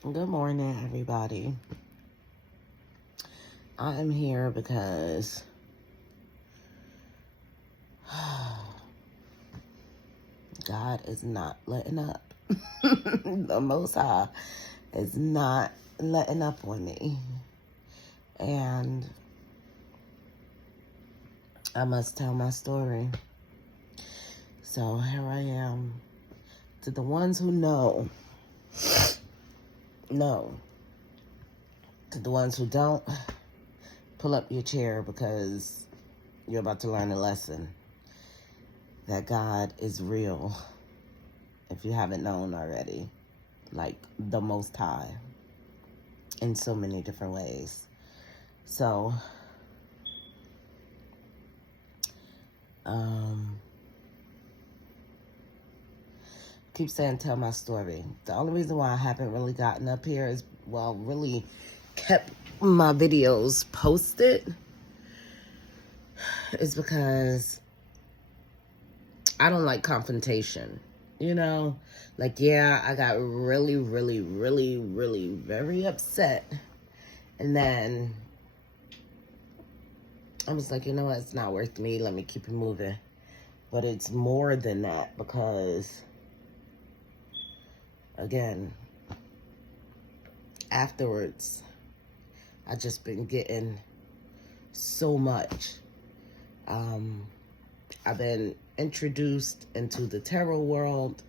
Good morning, everybody. I am here because God is not letting up. The Most High is not letting up on me. And I must tell my story. So here I am. To the ones who know. To the ones who don't, pull up your chair because you're about to learn a lesson. That God is real. If you haven't known already. Like the Most High. In so many different ways. So, keep saying tell my story. The only reason why I haven't really gotten up here is, really kept my videos posted is because I don't like confrontation. You know, like, yeah, I got really, very upset. And then I was like, you know what, it's not worth me. Let me keep it moving. But it's more than that because, again, afterwards, I just been getting so much. I've been introduced into the tarot world,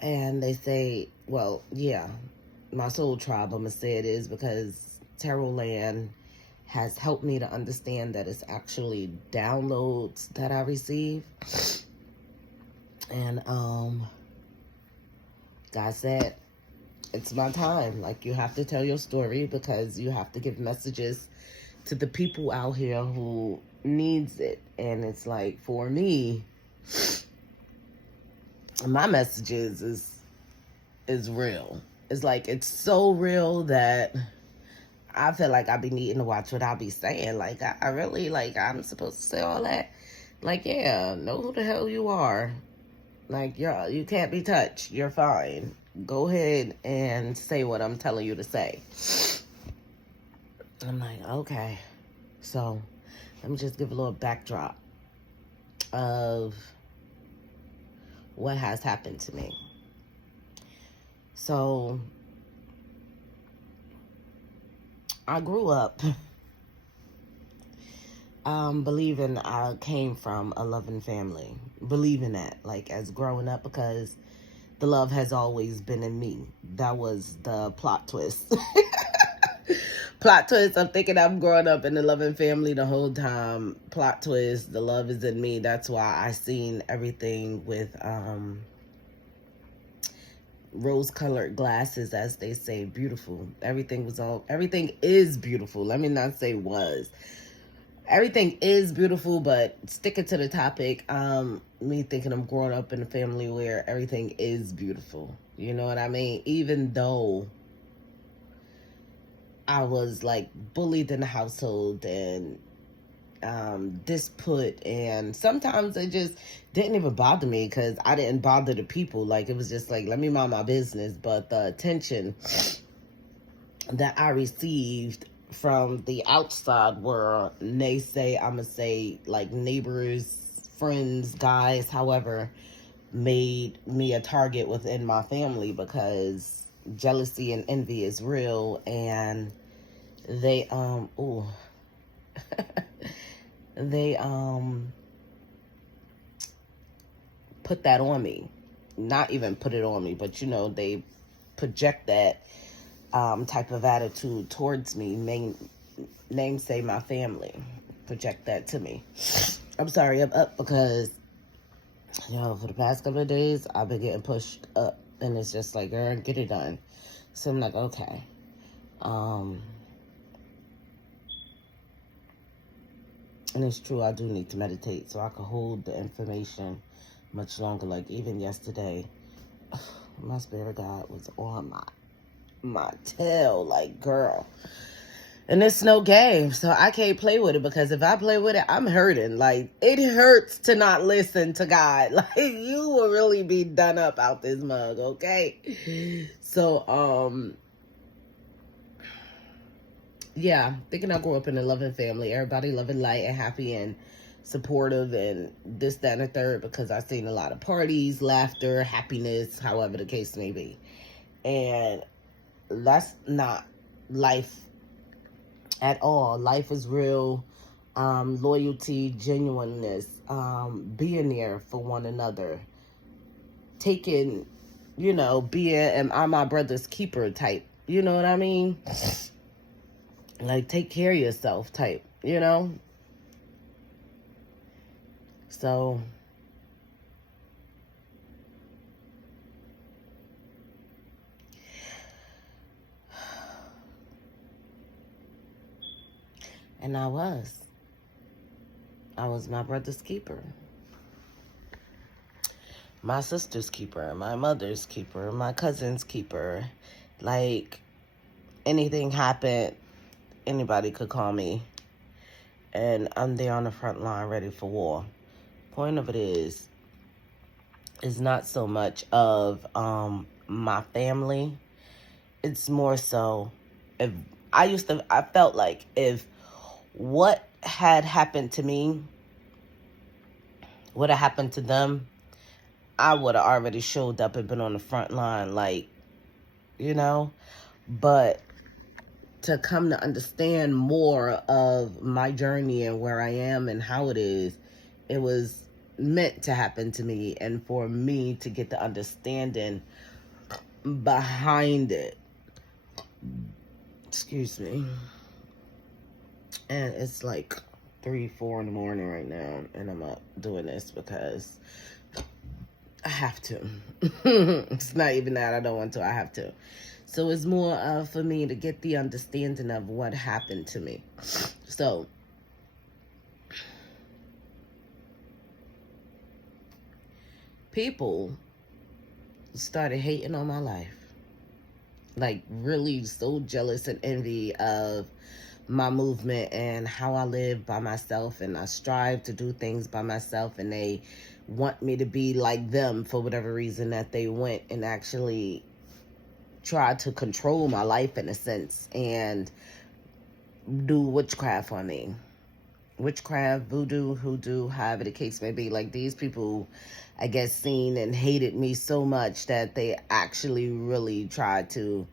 and they say, my soul tribe, I'm gonna say it is, because Tarot Land has helped me to understand that it's actually downloads that I receive. And God said, it's my time. Like, you have to tell your story because you have to give messages to the people out here who needs it. And it's like, for me, my messages is real. It's like, it's so real that I feel like I be needing to watch what I be saying. Like, I really, like, I'm supposed to say all that. Like, yeah, know who the hell you are. Like, you can't be touched. You're fine. Go ahead and say what I'm telling you to say. I'm like, okay. So, let me just give a little backdrop of what has happened to me. So, I grew up believing I came from a loving family. Believing that, like, as growing up, because the love has always been in me. That was the plot twist. Plot twist, I'm thinking I'm growing up in a loving family the whole time. Plot twist, the love is in me. That's why I seen everything with rose-colored glasses, as they say, beautiful. Everything is beautiful. Let me not say was. Everything is beautiful, but sticking to the topic, me thinking I'm growing up in a family where everything is beautiful. You know what I mean? Even though I was, like, bullied in the household and disput, and sometimes it just didn't even bother me because I didn't bother the people. Like, it was just like, let me mind my business. But the attention that I received from the outside world, I'ma say, like, neighbors, friends, guys, however, made me a target within my family because jealousy and envy is real, and they they put that on me. Not even put it on me, but they project that type of attitude towards me. Namesay my family project that to me. I'm sorry, I'm up because for the past couple of days I've been getting pushed up, and it's just like, girl, get it done. So I'm like, okay. And it's true, I do need to meditate so I can hold the information much longer. Like, even yesterday, my spirit guide was on my tail. Like, girl, And it's no game, so I can't play with it, because if I play with it, I'm hurting. Like, it hurts to not listen to God. Like, you will really be done up out this mug, okay? So, yeah, thinking I grew up in a loving family. Everybody loving, light, and happy, and supportive, and this, that, and the third, because I've seen a lot of parties, laughter, happiness, however the case may be. And that's not life at all. Life is real. Loyalty, genuineness, being there for one another, taking, being, am I my brother's keeper type, you know what I mean? Like, take care of yourself type, So, and I was my brother's keeper, my sister's keeper, my mother's keeper, my cousin's keeper. Like, anything happened, anybody could call me, and I'm there on the front line ready for war. Point of it is not so much of my family. It's more so, if I felt like if what had happened to me would have happened to them, I would have already showed up and been on the front line, like, but to come to understand more of my journey and where I am and how it was meant to happen to me, and for me to get the understanding behind it. Excuse me. And it's like 3-4 in the morning right now, and I'm up doing this because I have to. It's not even that I don't want to, I have to. So it's more for me to get the understanding of what happened to me. So, people started hating on my life. Like, really so jealous and envy of my movement and how I live by myself, and I strive to do things by myself, and they want me to be like them for whatever reason, that they went and actually tried to control my life in a sense and do witchcraft on me. Witchcraft, voodoo, hoodoo, however the case may be. Like, these people, I guess, seen and hated me so much that they actually really tried to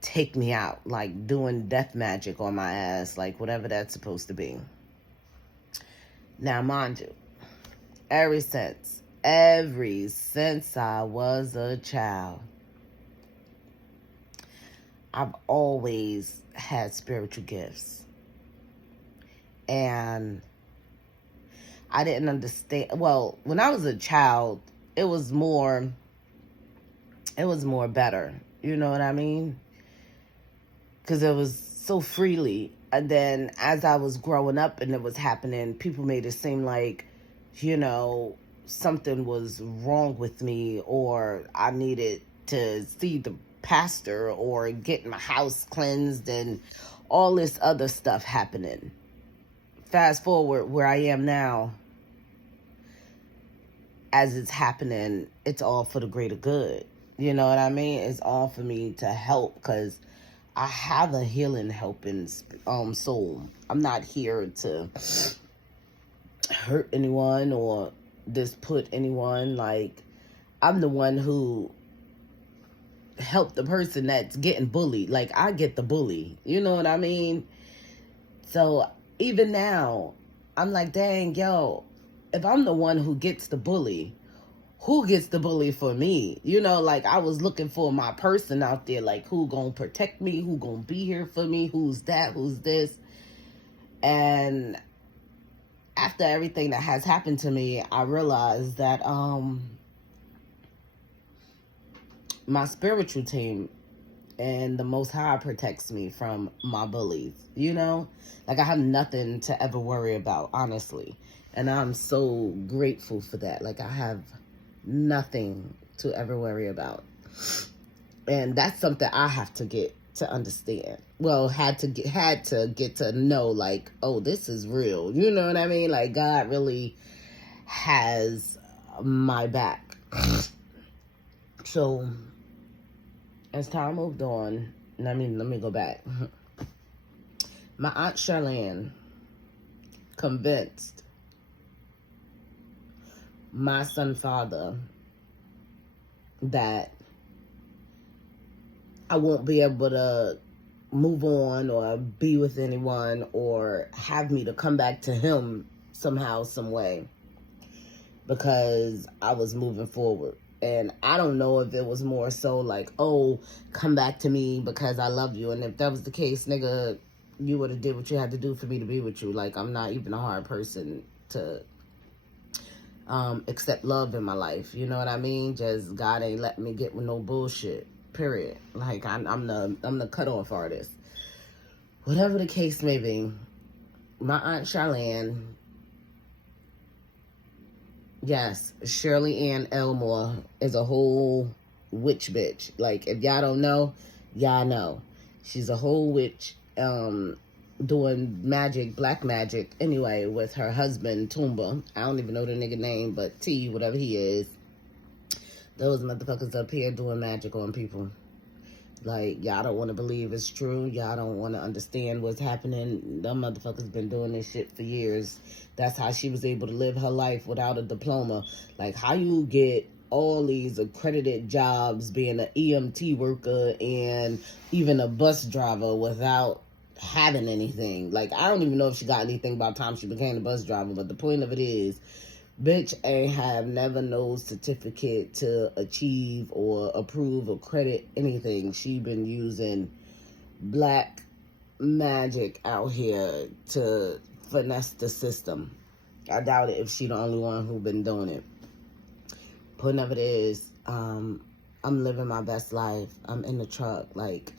take me out, like doing death magic on my ass, like whatever that's supposed to be. Now, mind you, ever since I was a child, I've always had spiritual gifts. And I didn't understand. Well, when I was a child, it was more better. You know what I mean? Because it was so freely. And then as I was growing up and it was happening, people made it seem like, something was wrong with me, or I needed to see the pastor or get my house cleansed and all this other stuff happening. Fast forward where I am now, as it's happening, it's all for the greater good. You know what I mean? It's all for me to help, because I have a healing, helping soul. I'm not here to hurt anyone or just put anyone. Like, I'm the one who helped the person that's getting bullied. Like, I get the bully. You know what I mean? So even now, I'm like, dang, yo, if I'm the one who gets the bully, who gets the bully for me? Like, I was looking for my person out there, like, who gonna protect me, who gonna be here for me, who's that, who's this. And after everything that has happened to me, I realized that my spiritual team and the Most High protects me from my bullies, Like, I have nothing to ever worry about, honestly. And I'm so grateful for that. Like, I have nothing to ever worry about. And that's something I have to get to understand. Well, had to get to know, like, oh, this is real. You know what I mean? Like, God really has my back. So as time moved on, let me go back. My Aunt Charlene convinced my son father that I won't be able to move on or be with anyone or have me to come back to him somehow, some way, because I was moving forward. And I don't know if it was more so like, oh, come back to me because I love you. And if that was the case, nigga, you would have did what you had to do for me to be with you. Like, I'm not even a hard person to accept love in my life. You know what I mean? Just God ain't letting me get with no bullshit. Period. Like, I'm the cutoff artist. Whatever the case may be, my Aunt Charlene, yes, Shirley Ann Elmore is a whole witch bitch. Like, if y'all don't know, y'all know. She's a whole witch, doing magic, black magic, anyway, with her husband, Toomba. I don't even know the nigga name, but T, whatever he is. Those motherfuckers up here doing magic on people. Like, y'all don't want to believe it's true. Y'all don't want to understand what's happening. Them motherfuckers been doing this shit for years. That's how she was able to live her life without a diploma. Like, how you get all these accredited jobs being an EMT worker and even a bus driver without having anything. Like, I don't even know if she got anything by the time she became a bus driver, but the point of it is, bitch ain't have never no certificate to achieve or approve or credit anything. She been using black magic out here to finesse the system. I doubt it if she the only one who been doing it. Point of it is, I'm living my best life. I'm in the truck, like,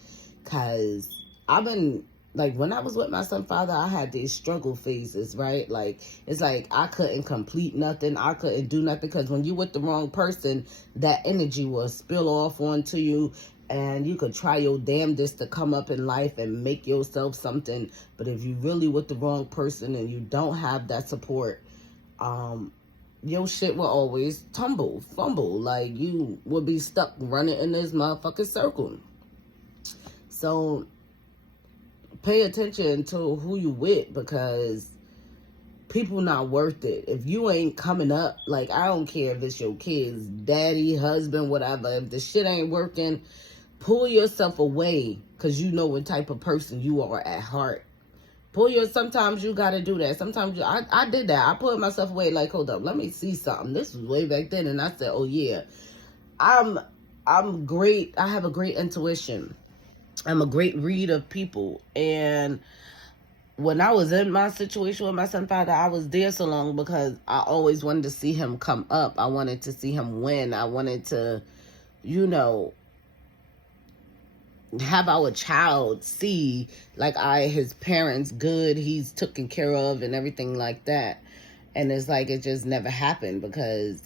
cause I've been, like, when I was with my son father, I had these struggle phases, right? Like, it's like I couldn't complete nothing. I couldn't do nothing, because when you with the wrong person, that energy will spill off onto you, and you could try your damnedest to come up in life and make yourself something. But if you really with the wrong person and you don't have that support, your shit will always fumble. Like, you will be stuck running in this motherfucking circle. So pay attention to who you with, because people not worth it. If you ain't coming up, like, I don't care if it's your kids, daddy, husband, whatever. If the shit ain't working, pull yourself away, because you know what type of person you are at heart. Sometimes you got to do that. Sometimes I did that. I pulled myself away, like, hold up, let me see something. This was way back then. And I said, oh yeah, I'm great. I have a great intuition. I'm a great read of people. And when I was in my situation with my son father, I was there so long because I always wanted to see him come up. I wanted to see him win. I wanted to, have our child see, like, his parents good, he's taken care of and everything like that. And it's like, it just never happened because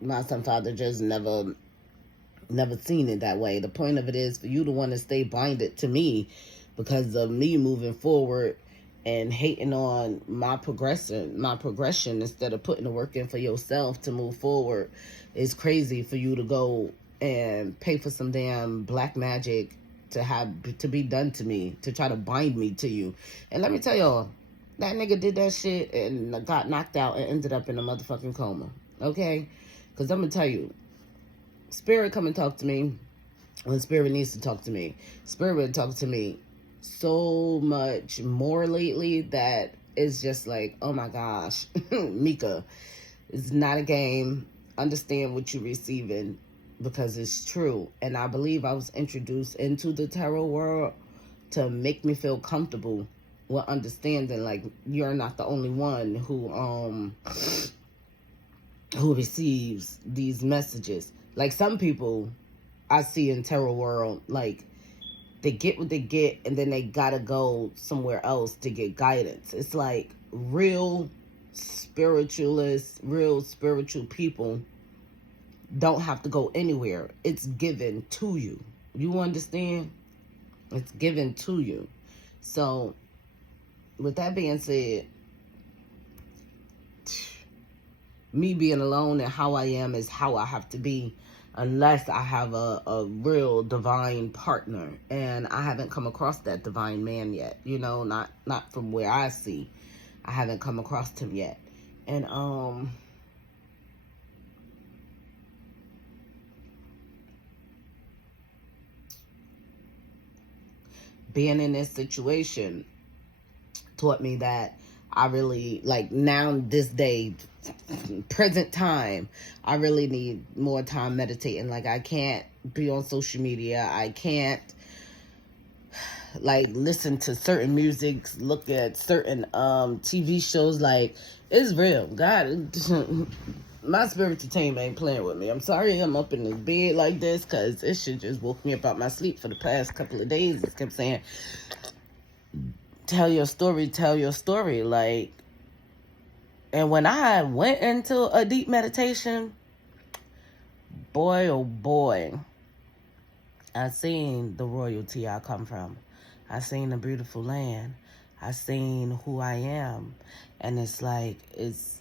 my son father just never seen it that way. The point of it is for you to want to stay binded to me because of me moving forward and hating on my progression instead of putting the work in for yourself to move forward. Is crazy for you to go and pay for some damn black magic to be done to me, to try to bind me to you. And let me tell y'all, that nigga did that shit and got knocked out and ended up in a motherfucking coma. Okay? Because I'm gonna tell you, Spirit come and talk to me when Spirit needs to talk to me. Spirit would talk to me so much more lately that it's just like, oh my gosh, Mika, it's not a game. Understand what you're receiving, because it's true. And I believe I was introduced into the tarot world to make me feel comfortable with understanding, like, you're not the only one who receives these messages. Like, some people I see in tarot world, like, they get what they get and then they gotta go somewhere else to get guidance. It's like real spiritualists, real spiritual people don't have to go anywhere. It's given to you. You understand? It's given to you. So, with that being said, me being alone and how I am is how I have to be, unless I have a real divine partner. And I haven't come across that divine man yet. You know, not from where I see. I haven't come across him yet. And being in this situation taught me that I really, like, now, this day, present time, I really need more time meditating. Like, I can't be on social media. I can't, like, listen to certain music, look at certain TV shows. Like, it's real. God, my spiritual team ain't playing with me. I'm sorry I'm up in the bed like this, because it should just woke me up out my sleep for the past couple of days. It kept saying, tell your story. Like, and when I went into a deep meditation, boy, oh boy, I seen the royalty I come from. I seen the beautiful land. I seen who I am. And it's like, it's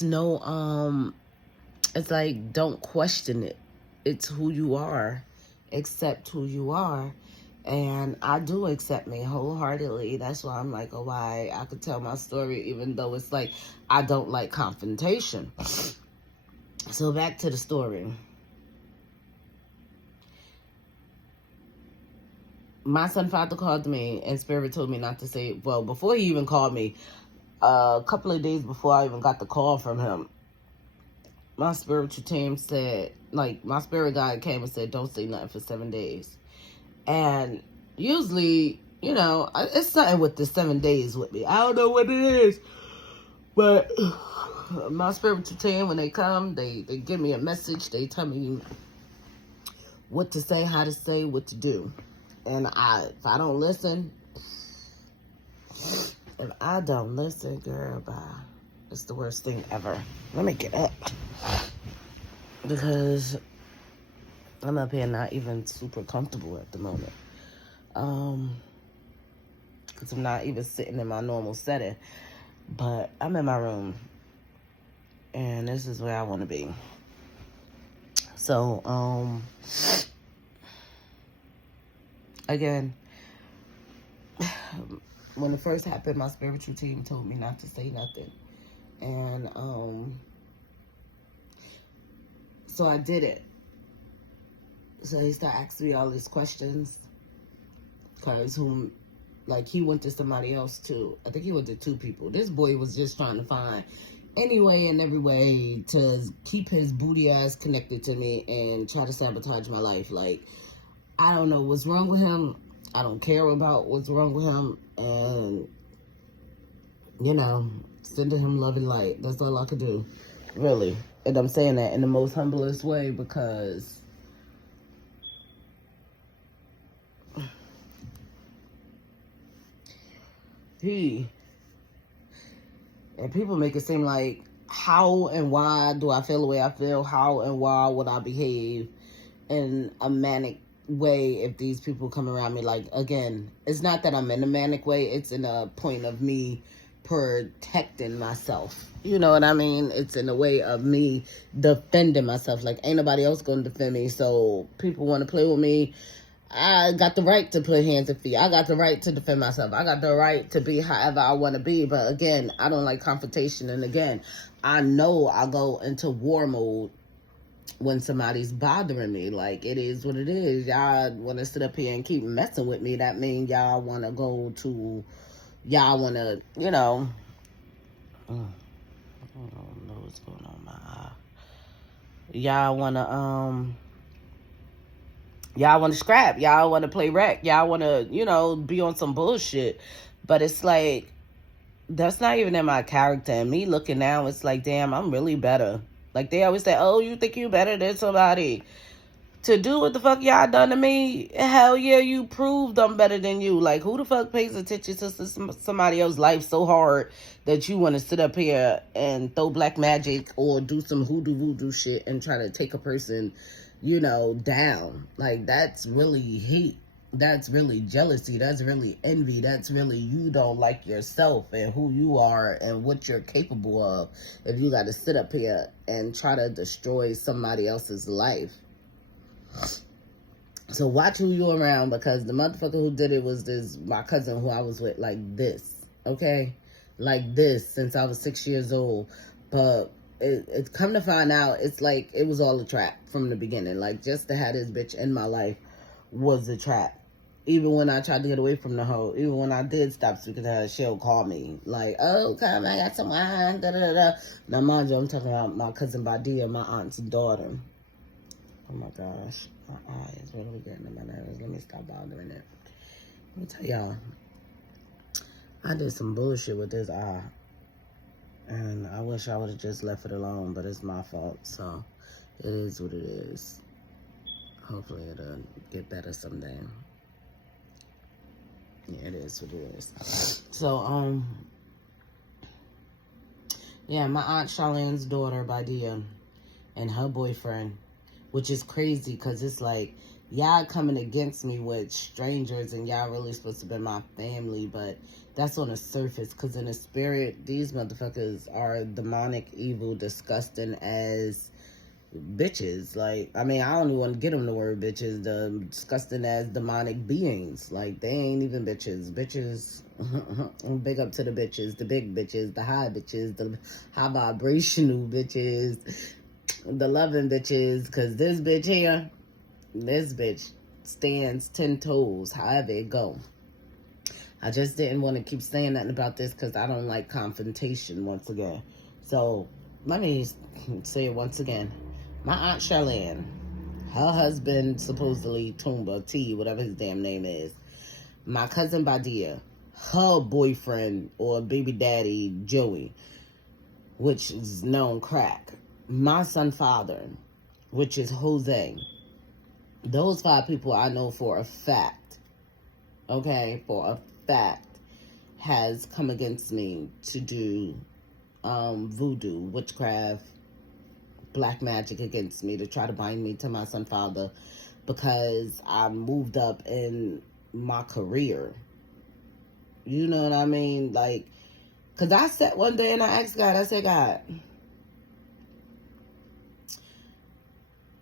no, it's like, don't question it. It's who you are. Accept who you are. And I do accept me wholeheartedly. That's why I'm like, oh, why I could tell my story, even though it's like, I don't like confrontation. So back to the story. My son father called me, and Spirit told me not to say, well, before he even called me, a couple of days before I even got the call from him, my spiritual team said, like, my spirit guide came and said, don't say nothing for 7 days. And usually, you know, it's something with the 7 days with me. I don't know what it is, but my spiritual team, when they come, they give me a message. They tell me what to say, how to say, what to do. And if I don't listen, girl, bye. It's the worst thing ever. Let me get up, because I'm up here not even super comfortable at the moment. Because I'm not even sitting in my normal setting. But I'm in my room, and this is where I want to be. So, again, when it first happened, my spiritual team told me not to say nothing. And, so I did it. So he started asking me all these questions, because he went to somebody else too. I think he went to 2 people. This boy was just trying to find any way and every way to keep his booty ass connected to me and try to sabotage my life. Like, I don't know what's wrong with him. I don't care about what's wrong with him. And, you know, sending him love and light. That's all I could do, really. And I'm saying that in the most humblest way, because and people make it seem like, how and why do I feel the way I feel? How and why would I behave in a manic way if these people come around me? Like, again, it's not that I'm in a manic way. It's in a point of me protecting myself. You know what I mean? It's in a way of me defending myself. Like, ain't nobody else going to defend me. So people want to play with me. I got the right to put hands and feet. I got the right to defend myself. I got the right to be however I want to be. But again, I don't like confrontation. And again, I know I go into war mode when somebody's bothering me. Like, it is what it is. Y'all want to sit up here and keep messing with me. That means y'all want to you know. I don't know what's going on in my eye. Y'all want to scrap. Y'all want to play wreck. Y'all want to, you know, be on some bullshit. But it's like, that's not even in my character. And me looking now, it's like, damn, I'm really better. Like, they always say, oh, you think you better than somebody. To do what the fuck y'all done to me, hell yeah, you proved I'm better than you. Like, who the fuck pays attention to somebody else's life so hard that you want to sit up here and throw black magic or do some hoodoo voodoo shit and try to take a person, you know, down? Like, that's really hate. That's really jealousy. That's really envy. That's really you don't like yourself and who you are and what you're capable of. If you got to sit up here and try to destroy somebody else's life. So watch who you around, because the motherfucker who did it was my cousin who I was with, like this, okay? Like this, since I was 6 years old. But it's come to find out, it's like it was all a trap from the beginning. Like, just to have this bitch in my life was a trap. Even when I tried to get away from the hoe, even when I did stop speaking to her, she'll call me. Like, oh, come, I got some wine, da-da-da-da. Now, mind you, I'm talking about my cousin Badia, my aunt's daughter. Oh my gosh, my eye is really getting in my nerves. Let me stop bothering it. Let me tell y'all, I did some bullshit with this eye. And I wish I would have just left it alone, but it's my fault. So, it is what it is. Hopefully it'll get better someday. Yeah, it is what it is. So, yeah, my Aunt Charlene's daughter, Badia, and her boyfriend, which is crazy because it's like, y'all coming against me with strangers and y'all really supposed to be my family, but that's on the surface, because in the spirit, these motherfuckers are demonic, evil, disgusting as bitches. Like, I mean, I don't even want to get them the word bitches. The disgusting as demonic beings. Like, they ain't even bitches. Bitches, big up to the bitches, the big bitches, the high bitches, the high vibrational bitches, the loving bitches, because this bitch here, this bitch stands 10 toes, however it go. I just didn't want to keep saying nothing about this because I don't like confrontation once again. So, let me say it once again. My Aunt Charlene, her husband, supposedly Toomba, T, whatever his damn name is. My cousin Badia, her boyfriend or baby daddy, Joey, which is known crack. My son father, which is Jose. Those 5 people I know for a fact, okay, for a fact, has come against me to do voodoo, witchcraft, black magic against me, to try to bind me to my son father, because I moved up in my career. You know what I mean? Like, because I sat one day and I asked God, I said, God,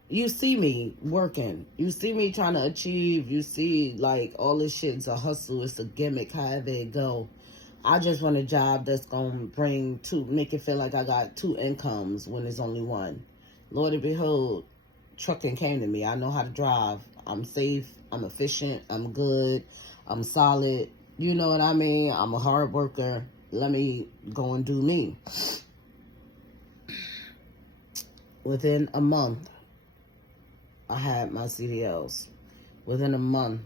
you see me working. You see me trying to achieve. You see, like, all this shit's a hustle. It's a gimmick, however it go. I just want a job that's going to make it feel like I got 2 incomes when there's only one. Lord and behold, trucking came to me. I know how to drive. I'm safe. I'm efficient. I'm good. I'm solid. You know what I mean? I'm a hard worker. Let me go and do me. Within a month, I had my CDLs. Within a month,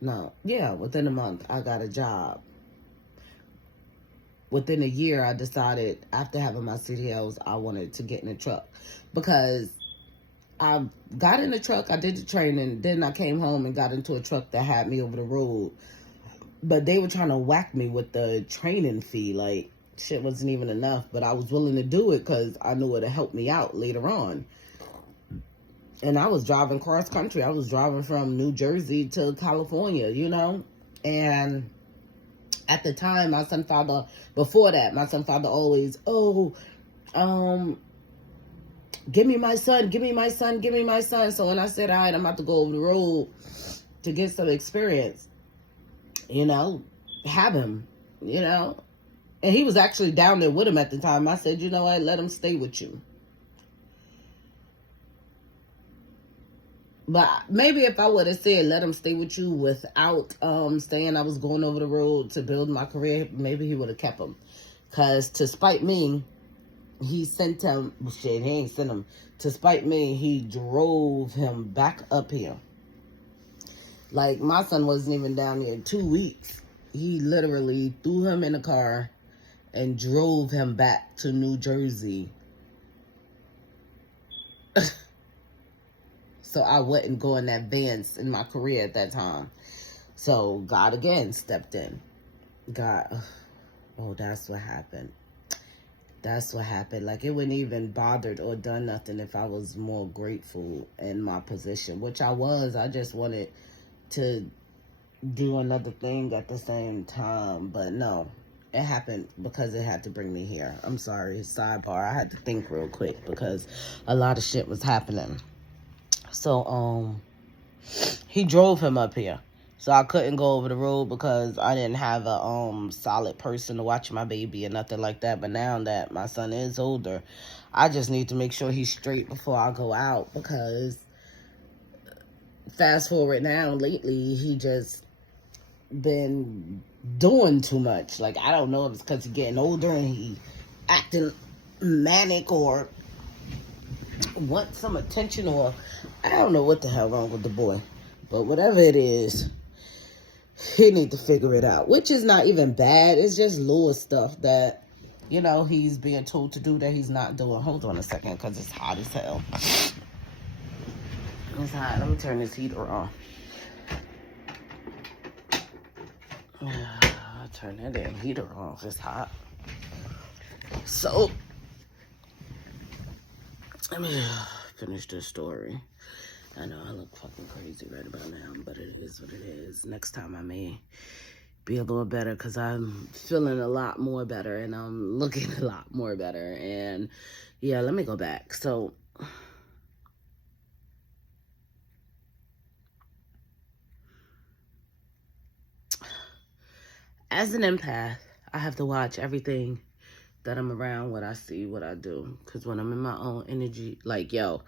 within a month, I got a job. Within a year, I decided, after having my CDLs, I wanted to get in a truck. Because I got in the truck, I did the training, then I came home and got into a truck that had me over the road. But they were trying to whack me with the training fee. Like, shit wasn't even enough. But I was willing to do it because I knew it would help me out later on. And I was driving cross country. I was driving from New Jersey to California, you know. And at the time, my son father, before that, my son father always, give me my son, give me my son, give me my son. So when I said, all right, I'm about to go over the road to get some experience, you know, have him, you know. And he was actually down there with him at the time. I said, you know what, let him stay with you. But maybe if I would have said, let him stay with you without saying I was going over the road to build my career, maybe he would have kept him. Because to spite me, he sent him, shit, he ain't sent him. To spite me, he drove him back up here. Like, my son wasn't even down here 2 weeks. He literally threw him in a car and drove him back to New Jersey. So I wouldn't go in advance in my career at that time. So God again stepped in. God, oh, that's what happened. That's what happened. Like, it wouldn't even bothered or done nothing if I was more grateful in my position, which I was. I just wanted to do another thing at the same time, but no. It happened because it had to bring me here. I'm sorry, sidebar. I had to think real quick because a lot of shit was happening. So, he drove him up here. So I couldn't go over the road because I didn't have a solid person to watch my baby or nothing like that. But now that my son is older, I just need to make sure he's straight before I go out, because fast forward now, lately he just been doing too much. Like, I don't know if it's because he's getting older and he acting manic or want some attention, or I don't know what the hell wrong with the boy. But whatever it is, he need to figure it out, which is not even bad. It's just little stuff that, you know, he's being told to do that he's not doing. Hold on a second, because it's hot as hell. It's hot. Let me turn this heater on. I turn that damn heater off. It's hot. So, let me finish this story. I know I look fucking crazy right about now, but it is what it is. Next time I may be a little better, because I'm feeling a lot more better and I'm looking a lot more better. And yeah, let me go back. So, as an empath, I have to watch everything that I'm around, what I see, what I do. Because when I'm in my own energy, like, yo,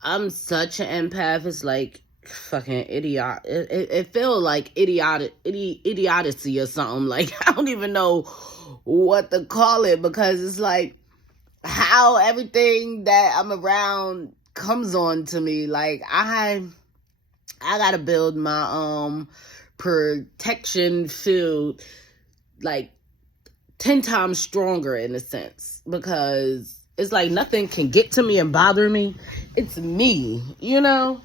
I'm such an empath. It's like fucking idiot. It feels like idiocy or something. Like, I don't even know what to call it, because it's like how everything that I'm around comes on to me. Like, I gotta build my protection field like 10 times stronger, in a sense, because it's like nothing can get to me and bother me. It's me, you know.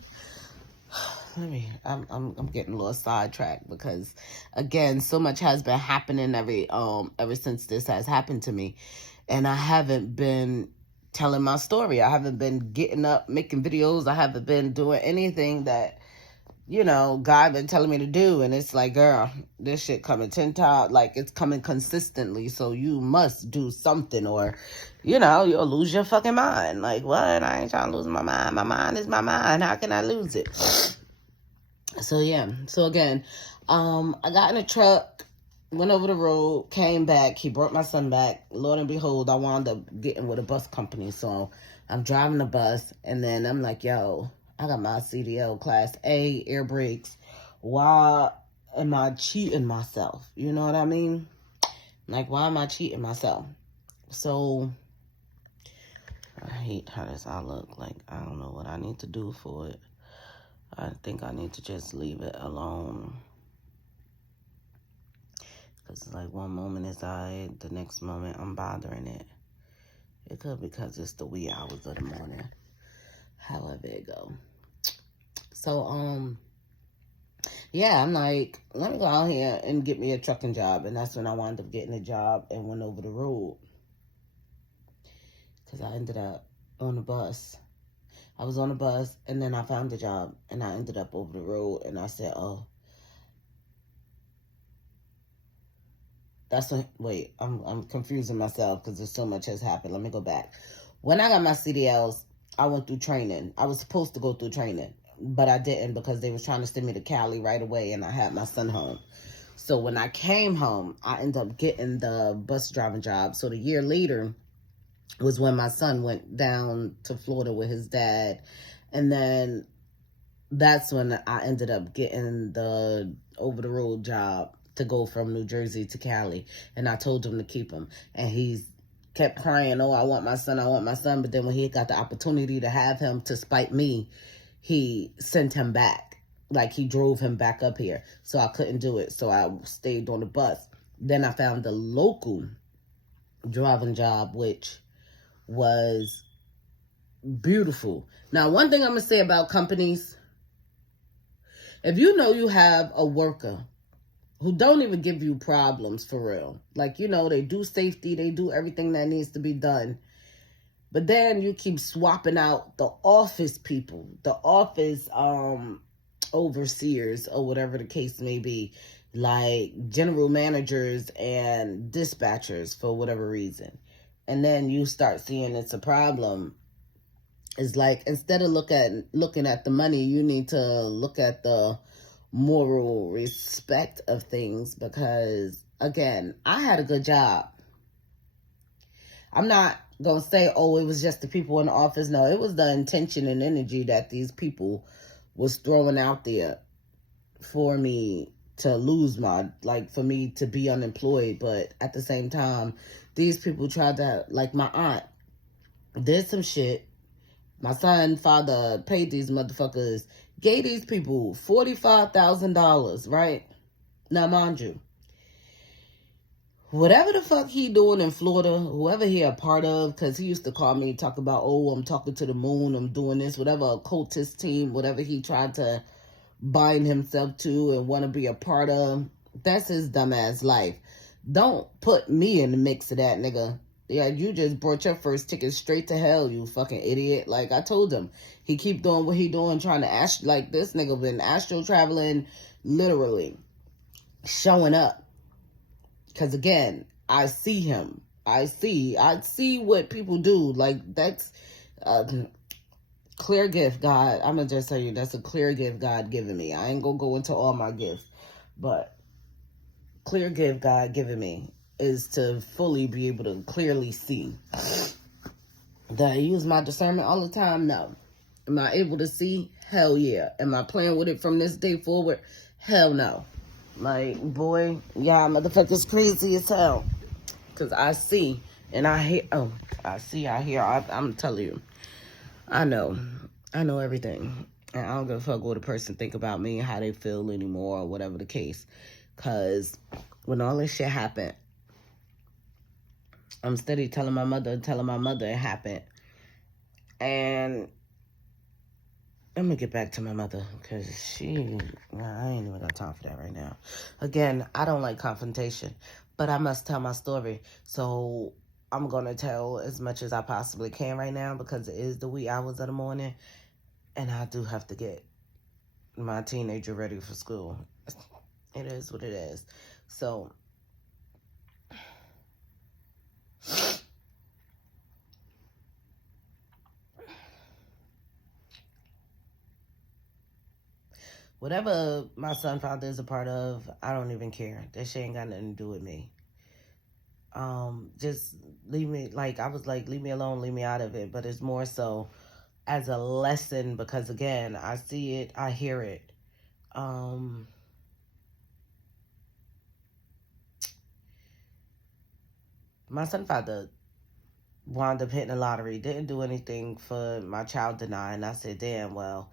I'm getting a little sidetracked, because again, so much has been happening ever since this has happened to me, and I haven't been telling my story. I haven't been getting up making videos. I haven't been doing anything that, you know, God been telling me to do. And it's like, girl, this shit coming 10 times, like, it's coming consistently, so you must do something, or, you know, you'll lose your fucking mind. Like, what? I ain't trying to lose my mind. My mind is my mind. How can I lose it? So yeah, so again, I got in a truck, went over the road, came back. He brought my son back. Lord and behold, I wound up getting with a bus company. So I'm driving the bus, and then I'm like, yo, I got my CDL Class A, air brakes. Why am I cheating myself? You know what I mean? Like, why am I cheating myself? So, I hate how this I look. Like, I don't know what I need to do for it. I think I need to just leave it alone. Because, like, one moment is the next moment I'm bothering it. It could be because it's the wee hours of the morning. However it go. So, yeah, I'm like, let me go out here and get me a trucking job. And that's when I wound up getting a job and went over the road. Because I ended up on the bus. I was on the bus, and then I found a job, and I ended up over the road, and I said, oh, that's when, wait, I'm confusing myself because there's so much has happened. Let me go back. When I got my CDLs, I went through training. I was supposed to go through training, but I didn't, because they was trying to send me to Cali right away, and I had my son home. So when I came home, I ended up getting the bus driving job. So the year later was when my son went down to Florida with his dad. And then that's when I ended up getting the over-the-road job to go from New Jersey to Cali. And I told him to keep him. And he kept crying, oh, I want my son, I want my son. But then when he got the opportunity to have him, to spite me, he sent him back. Like, he drove him back up here. So I couldn't do it. So I stayed on the bus. Then I found the local driving job, which was beautiful. Now, one thing I'm going to say about companies, if you know you have a worker who don't even give you problems for real. Like, you know, they do safety, they do everything that needs to be done. But then you keep swapping out the office people, the office overseers, or whatever the case may be, like general managers and dispatchers for whatever reason. And then you start seeing it's a problem. It's like, instead of looking at the money, you need to look at the moral respect of things, because again, I had a good job. I'm not gonna say, oh, it was just the people in the office. No, it was the intention and energy that these people was throwing out there for me to lose for me to be unemployed. But at the same time, these people tried to, like my aunt did some shit. My son father paid these motherfuckers, gave these people $45,000, right? Now, mind you, whatever the fuck he doing in Florida, whoever he a part of, because he used to call me, talk about, oh, I'm talking to the moon, I'm doing this, whatever occultist team, whatever he tried to bind himself to and want to be a part of, that's his dumbass life. Don't put me in the mix of that, nigga. Yeah, you just brought your first ticket straight to hell, you fucking idiot. Like I told him, he keep doing what he doing, trying to like this nigga been astral traveling, literally showing up. Because again, I see him. I see what people do. Like, that's clear gift God. I'm going to just tell you, that's a clear gift God giving me. I ain't going to go into all my gifts. But clear gift God giving me is to fully be able to clearly see. Do I use my discernment all the time? No. Am I able to see? Hell yeah. Am I playing with it from this day forward? Hell no. Like, boy, yeah, motherfuckers crazy as hell. Because I see and I hear. Oh, I see, I hear. I'm telling you. I know everything. And I don't give a fuck what a person think about me, how they feel anymore, or whatever the case. Because when all this shit happened, I'm steady telling my mother it happened. And I'm going to get back to my mother, because I ain't even got time for that right now. Again, I don't like confrontation, but I must tell my story. So I'm going to tell as much as I possibly can right now, because it is the wee hours of the morning, and I do have to get my teenager ready for school. It is what it is. So whatever my son father is a part of, I don't even care. That shit ain't got nothing to do with me. Just leave me, like, I was like, leave me alone, leave me out of it. But it's more so as a lesson, because again, I see it, I hear it. My son father wound up hitting the lottery, didn't do anything for my child to die. And I said, damn, well,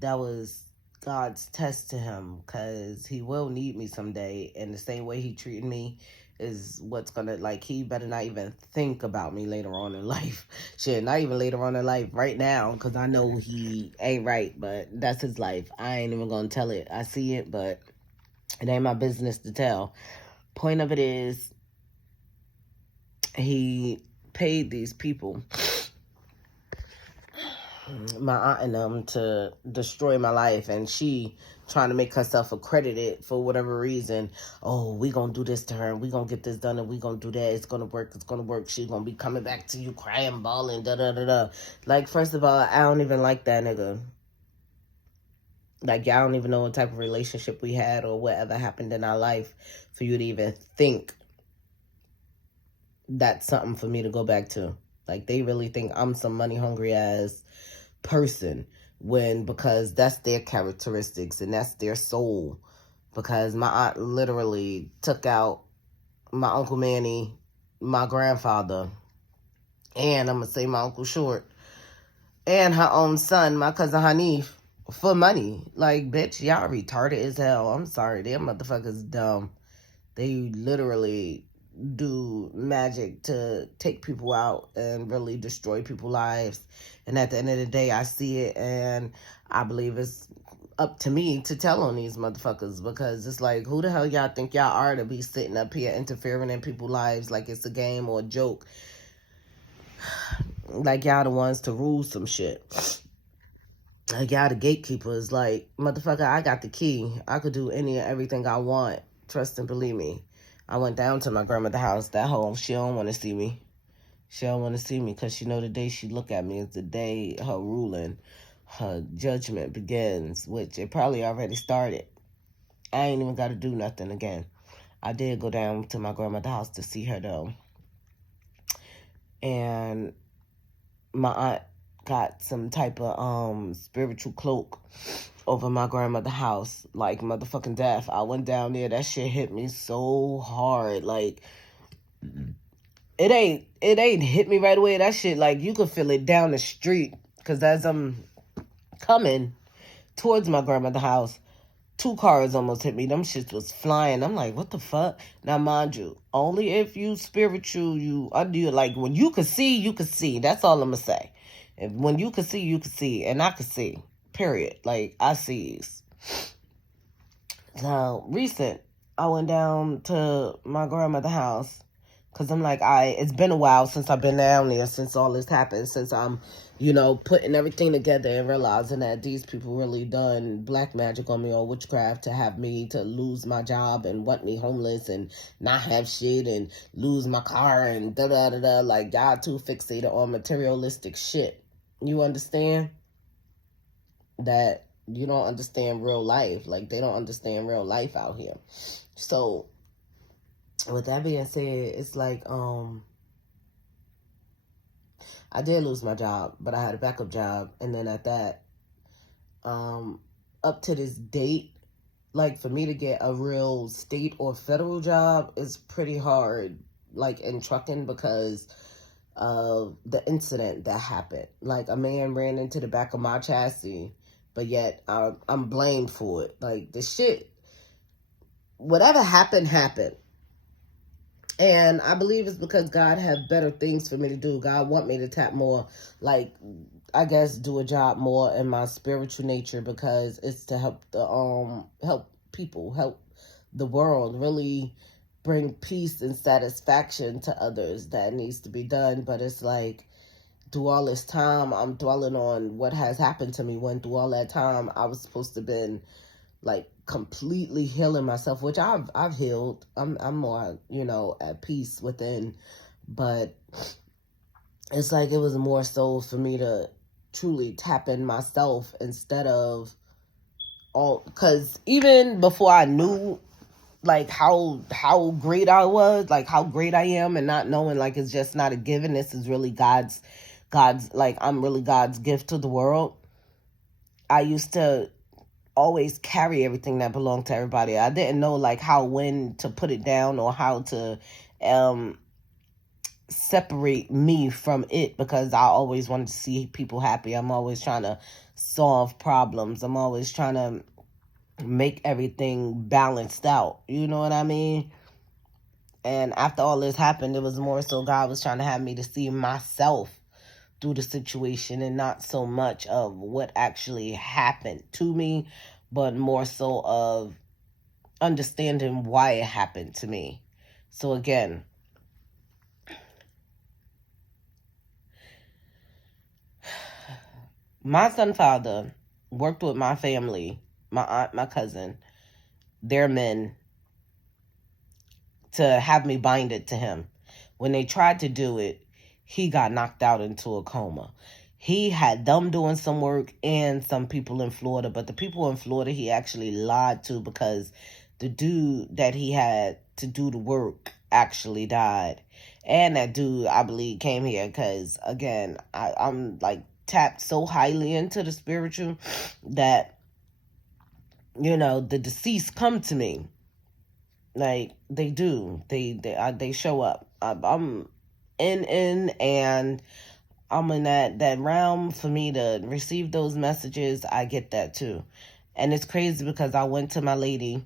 that was God's test to him, because he will need me someday. And the same way he treated me is what's gonna, like, he better not even think about me later on in life. Shit, not even later on in life, right now, because I know he ain't right, but that's his life. I ain't even gonna tell it. I see it, but it ain't my business to tell. Point of it is, he paid these people, my aunt and them, to destroy my life, and she trying to make herself accredited for whatever reason. Oh, we gonna do this to her, and we gonna get this done, and we gonna do that. It's gonna work. She's gonna be coming back to you crying, bawling, da-da-da-da. Like, first of all, I don't even like that nigga. Like, y'all don't even know what type of relationship we had or whatever happened in our life for you to even think that's something for me to go back to. Like, they really think I'm some money hungry ass person, because that's their characteristics and that's their soul. Because my aunt literally took out my Uncle Manny, my grandfather, and I'm gonna say my Uncle Short, and her own son, my cousin Hanif, for money. Like, bitch, y'all retarded as hell. I'm sorry, them motherfuckers dumb. They literally do magic to take people out and really destroy people's lives. And at the end of the day, I see it, and I believe it's up to me to tell on these motherfuckers, because it's like, who the hell y'all think y'all are to be sitting up here interfering in people's lives like it's a game or a joke? Like y'all the ones to rule some shit. Like y'all the gatekeepers. Like, motherfucker, I got the key. I could do any and everything I want. Trust and believe me. I went down to my grandmother's house. That hoe, she don't want to see me. She don't want to see me because she know the day she look at me is the day her ruling, her judgment begins, which it probably already started. I ain't even got to do nothing again. I did go down to my grandmother's house to see her, though. And my aunt got some type of spiritual cloak over my grandmother's house, like motherfucking death. I went down there. That shit hit me so hard. Like, it ain't hit me right away. That shit, like, you could feel it down the street. Because as I'm coming towards my grandmother's house, 2 cars almost hit me. Them shits was flying. I'm like, what the fuck? Now, mind you, only if you spiritual, you undo, like, when you could see, you could see. That's all I'm going to say. And when you could see, you could see. And I could see. Period. Like, I sees. Now, recent, I went down to my grandmother's house. Because I'm like, it's been a while since I've been down there, since all this happened, since I'm, putting everything together and realizing that these people really done black magic on me or witchcraft to have me to lose my job and want me homeless and not have shit and lose my car and da-da-da-da. Like, y'all too fixated on materialistic shit. You understand? That you don't understand real life. Like, they don't understand real life out here. So, with that being said, it's like, I did lose my job, but I had a backup job. And then at that, up to this date, like, for me to get a real state or federal job is pretty hard, like, in trucking, because of the incident that happened. Like, a man ran into the back of my chassis, but yet I'm blamed for it. Like, the shit, whatever happened. And I believe it's because God had better things for me to do. God want me to tap more, like, I guess, do a job more in my spiritual nature, because it's to help help people, help the world, really bring peace and satisfaction to others that needs to be done. But it's like, through all this time, I'm dwelling on what has happened to me, when through all that time, I was supposed to have been, like, completely healing myself, which I've healed. I'm more, at peace within. But it's like, it was more so for me to truly tap in myself instead of all, because even before I knew, like, how great I was, like, how great I am, and not knowing, like, it's just not a given. This is really God's, like, I'm really God's gift to the world. I used to always carry everything that belonged to everybody. I didn't know, like, when to put it down, or how to separate me from it, because I always wanted to see people happy. I'm always trying to solve problems. I'm always trying to make everything balanced out. You know what I mean? And after all this happened, it was more so God was trying to have me to see myself through the situation, and not so much of what actually happened to me, but more so of understanding why it happened to me. So again, my son father worked with my family, my aunt, my cousin, their men, to have me binded to him. When they tried to do it, he got knocked out into a coma. He had them doing some work and some people in Florida, but the people in Florida he actually lied to, because the dude that he had to do the work actually died. And that dude, I believe, came here because, again, I'm like tapped so highly into the spiritual that, the deceased come to me. Like, they do. They show up. I'm in, and I'm in that realm. For me to receive those messages, I get that too. And it's crazy because I went to my lady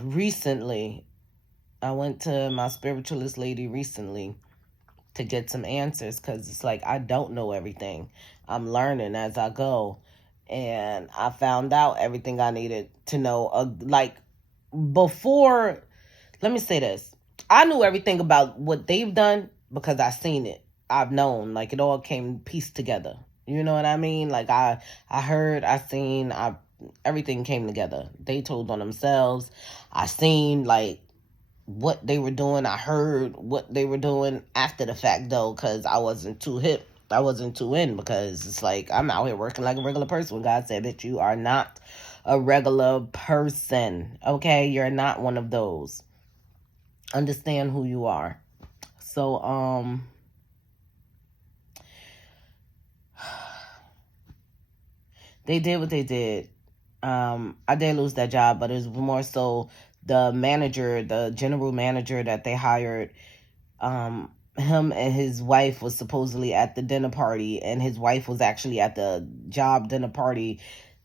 recently. I went to my spiritualist lady recently to get some answers, because it's like, I don't know everything. I'm learning as I go. and I found out everything I needed to know. Like, before, let me say this. I knew everything about what they've done because I seen it. I've known, like, it all came pieced together. You know what I mean? Like, I heard, I seen, everything came together. They told on themselves. I seen, like, what they were doing. I heard what they were doing after the fact, though, because I wasn't too hip. I wasn't too in, because it's like, I'm out here working like a regular person. When God said, bitch, you are not a regular person. Okay? You're not one of those. Understand who you are. So, they did what they did. I did lose that job, but it was more so the manager, the general manager that they hired. Him and his wife was supposedly at the dinner party, and his wife was actually at the job dinner party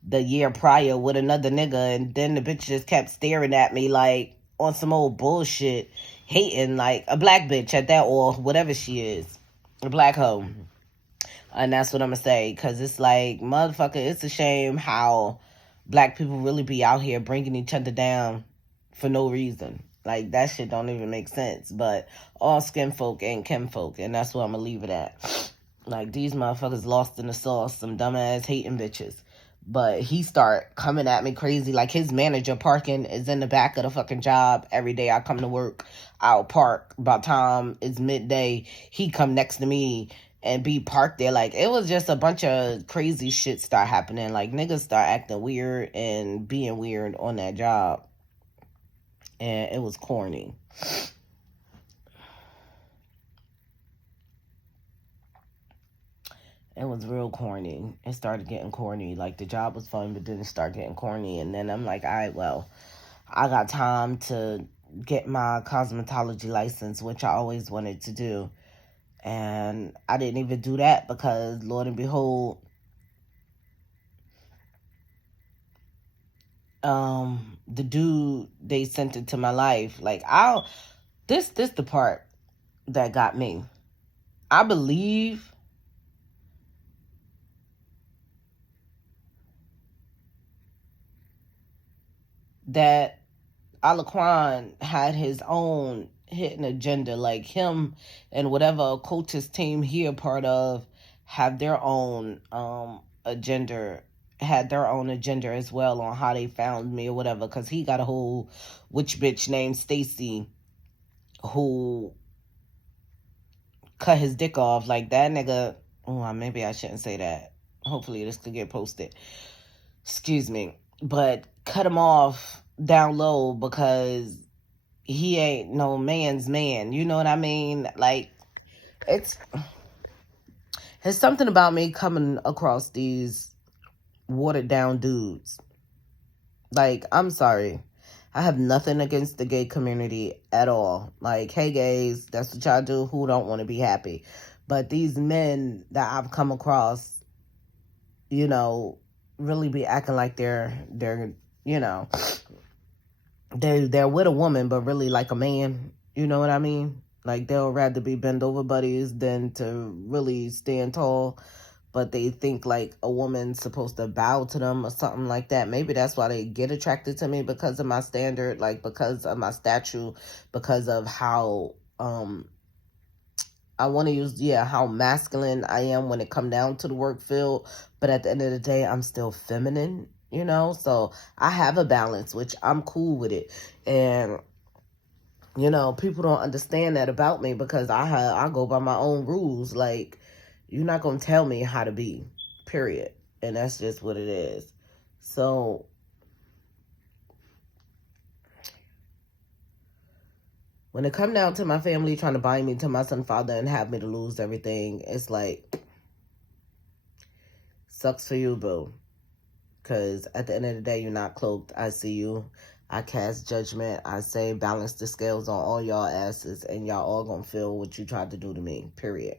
the year prior with another nigga, and then the bitch just kept staring at me like on some old bullshit, hating, like a black bitch at that, or whatever she is, a black hoe. And that's what I'm gonna say, because it's like, motherfucker, it's a shame how black people really be out here bringing each other down for no reason. Like, that shit don't even make sense. But all skin folk ain't kin folk, and that's where I'm gonna leave it at. Like, these motherfuckers lost in the sauce, some dumbass hating bitches. But he start coming at me crazy. Like, his manager parking is in the back of the fucking job. Every day I come to work, I'll park. By the time it's midday, he come next to me and be parked there. Like, it was just a bunch of crazy shit start happening. Like, niggas start acting weird and being weird on that job. And it was corny. It was real corny. It started getting corny. Like, the job was fun, but then it started getting corny. And then I'm like, all right, well, I got time to get my cosmetology license, which I always wanted to do. And I didn't even do that because, Lord and behold, the dude they sent into my life, like, this the part that got me. I believe that Alaquan had his own hidden agenda. Like, him and whatever occultist team he a part of have their own agenda, had their own agenda as well on how they found me or whatever, because he got a whole witch bitch named Stacy who cut his dick off. Like, that nigga, oh, maybe I shouldn't say that. Hopefully this could get posted. Excuse me. But cut him off down low because he ain't no man's man. You know what I mean? Like, it's something about me coming across these watered down dudes. Like, I'm sorry. I have nothing against the gay community at all. Like, hey gays, that's what y'all do, who don't want to be happy. But these men that I've come across, you know, really be acting like they're you know, they're with a woman, but really like a man. You know what I mean? Like, they'll rather be bend over buddies than to really stand tall. But they think like a woman's supposed to bow to them or something like that. Maybe that's why they get attracted to me, because of my standard, like because of my statue, because of how I want to use, how masculine I am when it come down to the work field. But at the end of the day, I'm still feminine, you know? So I have a balance, which I'm cool with it. And, you know, people don't understand that about me because I go by my own rules. Like, you're not going to tell me how to be, period. And that's just what it is. So when it come down to my family trying to bind me to my son father and have me to lose everything, it's like, sucks for you, boo. Because at the end of the day, you're not cloaked. I see you. I cast judgment. I say balance the scales on all y'all asses, and y'all all gonna feel what you tried to do to me, period.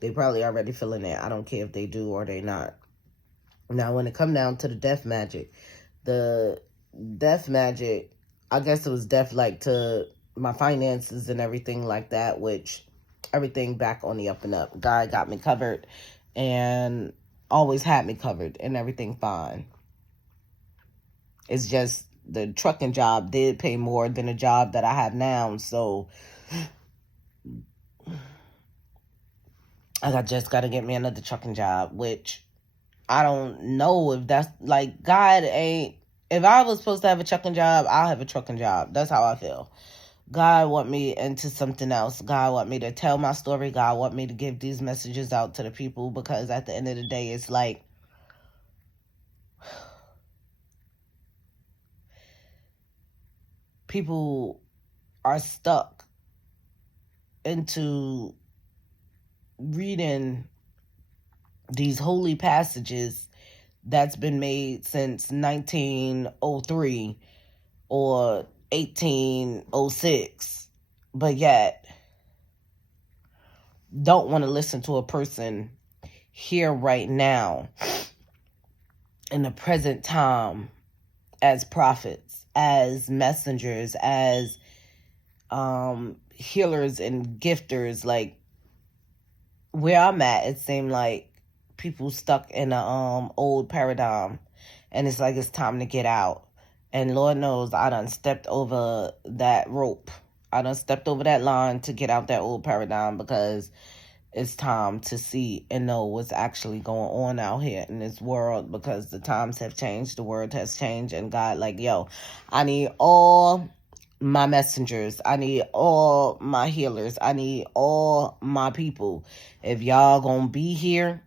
They probably already feeling it. I don't care if they do or they not. Now, when it come down to the death magic, I guess it was death like to my finances and everything like that, which everything back on the up and up. God got me covered, and always had me covered and everything fine. It's just the trucking job did pay more than the job that I have now. So I just got to get me another trucking job, which I don't know if that's like God ain't. If I was supposed to have a trucking job, I'll have a trucking job. That's how I feel. God want me into something else. God want me to tell my story. God want me to give these messages out to the people, because at the end of the day, it's like people are stuck into reading these holy passages that's been made since 1903 or 1806, but yet don't want to listen to a person here right now in the present time as prophets, as messengers, as healers and gifters. Like where I'm at, it seemed like people stuck in a old paradigm, and it's like it's time to get out. And Lord knows I done stepped over that rope. I done stepped over that line to get out that old paradigm, because it's time to see and know what's actually going on out here in this world, because the times have changed, the world has changed, and God like, yo, I need all my messengers, I need all my healers, I need all my people. If y'all gonna be here,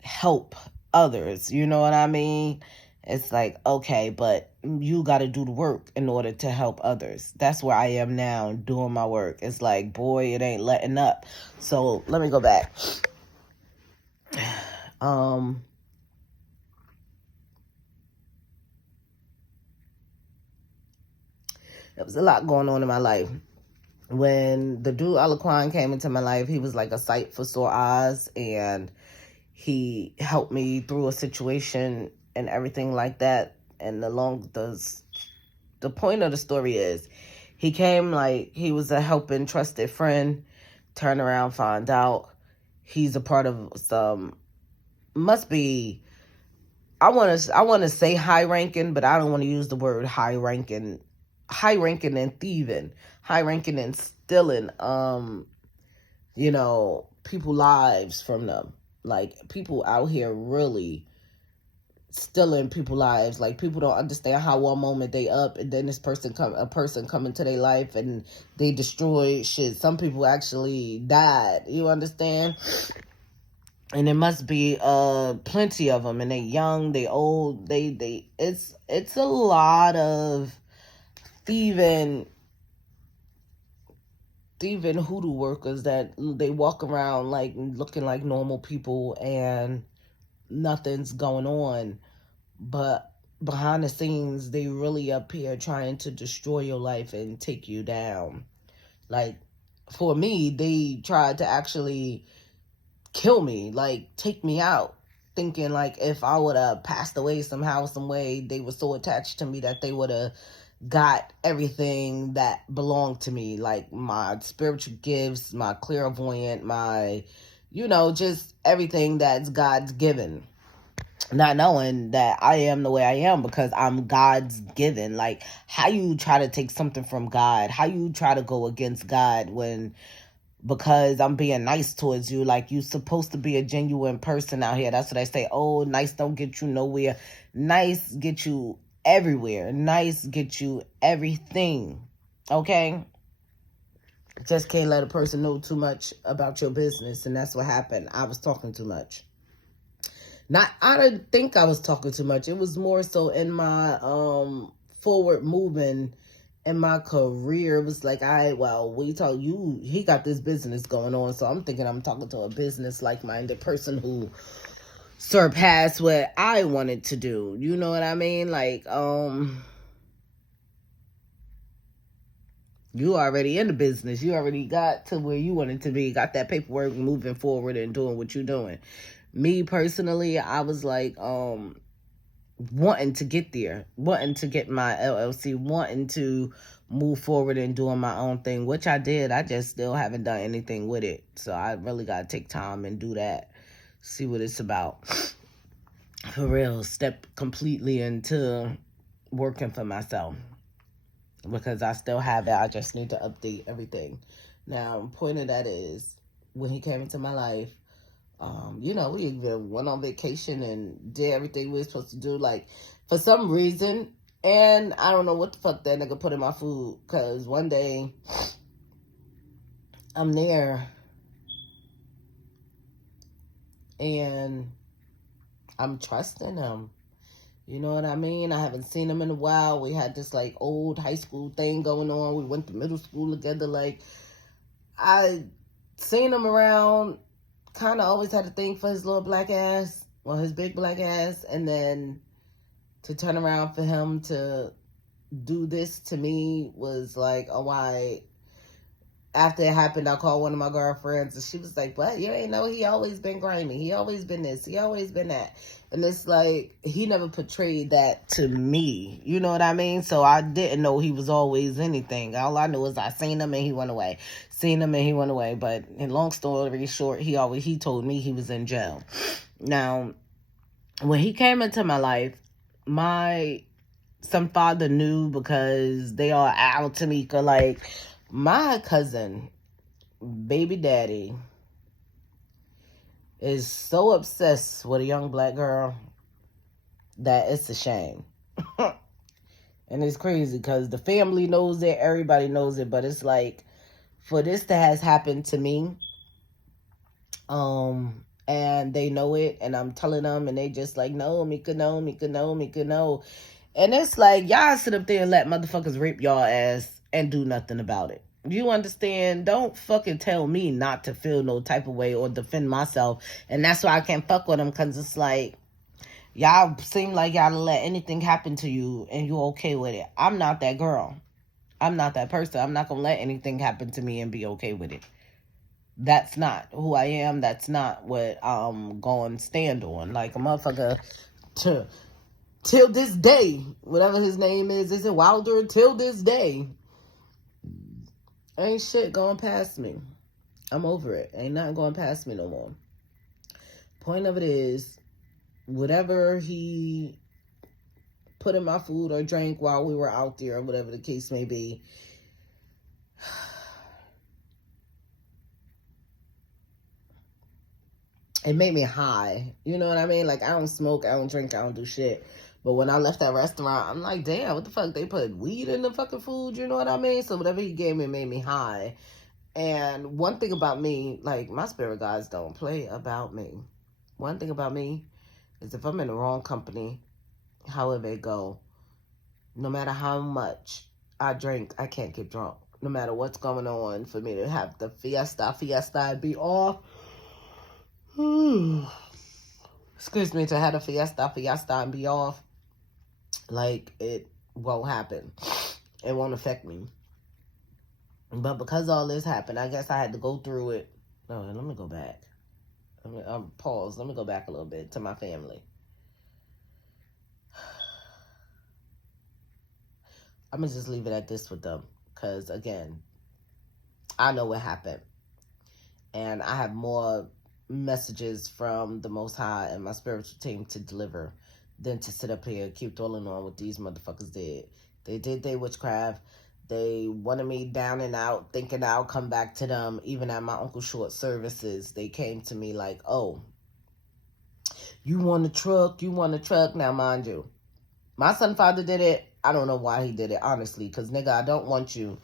help others, you know what I mean? It's like, okay, but you got to do the work in order to help others. That's where I am now, doing my work. It's like, boy, it ain't letting up. So let me go back. There was a lot going on in my life. When the dude Alaquan came into my life, he was like a sight for sore eyes, and he helped me through a situation and everything like that. And the point of the story is, he came like he was a helping, trusted friend. Turn around, find out he's a part of some, must be, I want to say high ranking, but I don't want to use the word high ranking and thieving, high ranking and stealing, people lives from them. Like, people out here really stealing people lives. Like, people don't understand how one moment they up, and then a person come into their life and they destroy shit. Some people actually died, you understand? And there must be plenty of them, and they young, they old, it's a lot of thieving hoodoo workers that they walk around like looking like normal people and nothing's going on, but behind the scenes they really up here trying to destroy your life and take you down. Like, for me, they tried to actually kill me, like take me out, thinking like if I would have passed away somehow, some way, they were so attached to me that they would have got everything that belonged to me, like my spiritual gifts, my clairvoyant, my, just everything that's God's given. Not knowing that I am the way I am because I'm God's given. Like, how you try to take something from God, how you try to go against God when, because I'm being nice towards you, like you supposed to be a genuine person out here. That's what I say. Oh, nice don't get you nowhere. Nice get you everywhere. Nice get you everything. Okay? Just can't let a person know too much about your business, and that's what happened. I was talking too much. I didn't think I was talking too much. It was more so in my forward moving in my career. It was like, he got this business going on, so I'm thinking I'm talking to a business like-minded person who surpassed what I wanted to do. You know what I mean? Like, you already in the business. You already got to where you wanted to be. Got that paperwork, moving forward and doing what you're doing. Me personally, I was like, wanting to get there, wanting to get my LLC, wanting to move forward and doing my own thing, which I did. I just still haven't done anything with it. So I really got to take time and do that. see what it's about. For real, step completely into working for myself. Because I still have it. I just need to update everything. Now, point of that is, when he came into my life, we even went on vacation and did everything we were supposed to do. Like, for some reason, and I don't know what the fuck that nigga put in my food. Because one day, I'm there, and I'm trusting him. You know what I mean? I haven't seen him in a while. We had this, like, old high school thing going on. We went to middle school together. Like, I seen him around, kind of always had a thing for his little black ass, well, his big black ass, and then to turn around for him to do this to me was like, oh, why? After it happened, I called one of my girlfriends, and she was like, what? You ain't know he always been grimy. He always been this. He always been that. And it's like, he never portrayed that to me. You know what I mean? So I didn't know he was always anything. All I knew is I seen him and he went away. Seen him and he went away. But in long story short, he told me he was in jail. Now, when he came into my life, some father knew, because they are out to me. Like, my cousin, baby daddy, is so obsessed with a young black girl that it's a shame. And it's crazy because the family knows it, everybody knows it, but it's like, for this to has happened to me, and they know it, and I'm telling them, and they just like, no, Mika, no, Mika, no, Mika, no. And it's like, y'all sit up there and let motherfuckers rape y'all ass and do nothing about it. You understand? Don't fucking tell me not to feel no type of way or defend myself. And that's why I can't fuck with them, because it's like, y'all seem like y'all let anything happen to you and you're okay with it. I'm not that girl. I'm not that person. I'm not going to let anything happen to me and be okay with it. That's not who I am. That's not what I'm going to stand on. Like a motherfucker, till this day, whatever his name is it Wilder? Till this day, ain't shit going past me. I'm over it. Ain't nothing going past me no more. Point of it is, whatever he put in my food or drank while we were out there, or whatever the case may be, it made me high. You know what I mean? Like, I don't smoke, I don't drink, I don't do shit. But when I left that restaurant, I'm like, damn, what the fuck? They put weed in the fucking food, you know what I mean? So whatever he gave me made me high. And one thing about me, like, my spirit guides don't play about me. One thing about me is, if I'm in the wrong company, however it go, no matter how much I drink, I can't get drunk. No matter what's going on, for me to have the fiesta and be off. Excuse me, to have a fiesta and be off, like, it won't happen. It won't affect me. But because all this happened, I guess I had to go through it. No, let me go back. Pause. Let me go back a little bit to my family. I'm going to just leave it at this with them. Because, again, I know what happened. And I have more messages from the Most High and my spiritual team to deliver than to sit up here and keep dwelling on what these motherfuckers did. They did their witchcraft. They wanted me down and out, thinking I'll come back to them. Even at my Uncle Short services, they came to me like, oh, you want a truck? You want a truck? Now, mind you, my son father did it. I don't know why he did it, honestly, because, nigga, I don't want you.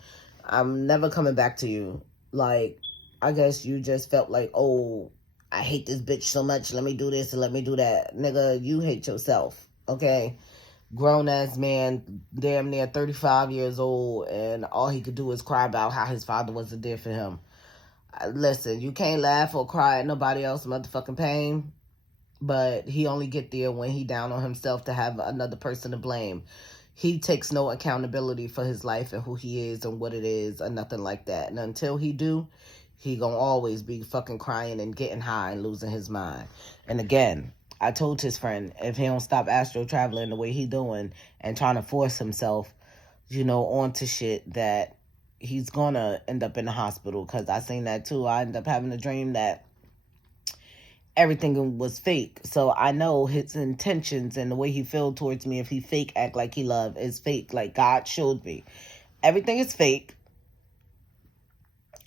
I'm never coming back to you. Like, I guess you just felt like, oh, I hate this bitch so much. Let me do this and let me do that. Nigga, you hate yourself, okay? Grown-ass man, damn near 35 years old, and all he could do is cry about how his father wasn't there for him. Listen, you can't laugh or cry at nobody else's motherfucking pain, but he only get there when he down on himself to have another person to blame. He takes no accountability for his life and who he is and what it is or nothing like that. And until he do, he gonna always be fucking crying and getting high and losing his mind. And again, I told his friend, if he don't stop astro traveling the way he doing and trying to force himself, onto shit, that he's gonna end up in the hospital. Because I seen that too. I ended up having a dream that everything was fake. So I know his intentions and the way he feel towards me, if he fake act like he love, is fake. Like God showed me. Everything is fake.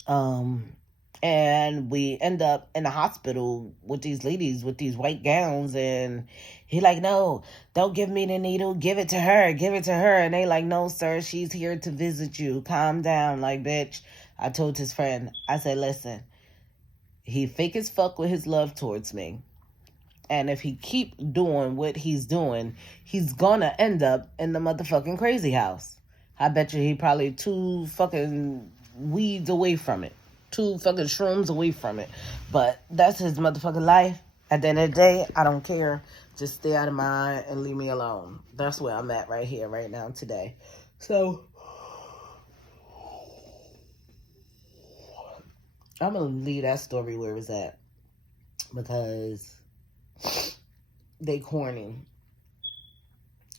Um and we end up in the hospital with these ladies with these white gowns, and he like, no, don't give me the needle, give it to her, give it to her. And they like, no sir, she's here to visit you, calm down. Like, bitch, I told his friend, I said, listen, he fake as fuck with his love towards me. And if he keep doing what he's doing, he's gonna end up in the motherfucking crazy house. I bet you he probably 2 fucking weeds away from it. 2 fucking shrooms away from it. But that's his motherfucking life. At the end of the day, I don't care. Just stay out of mine and leave me alone. That's where I'm at right here, right now, today. So I'm gonna leave that story where it's at. Because they corny.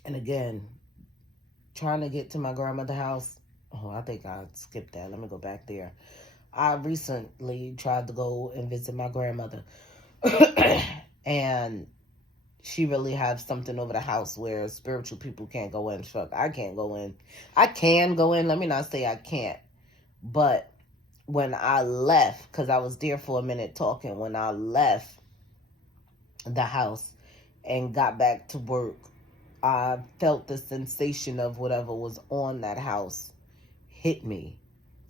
And again, trying to get to my grandmother's house. Oh, I think I skipped that. Let me go back there. I recently tried to go and visit my grandmother. And she really has something over the house where spiritual people can't go in. Fuck, I can't go in. I can go in. Let me not say I can't. But when I left, because I was there for a minute talking, when I left the house and got back to work, I felt the sensation of whatever was on that house hit me.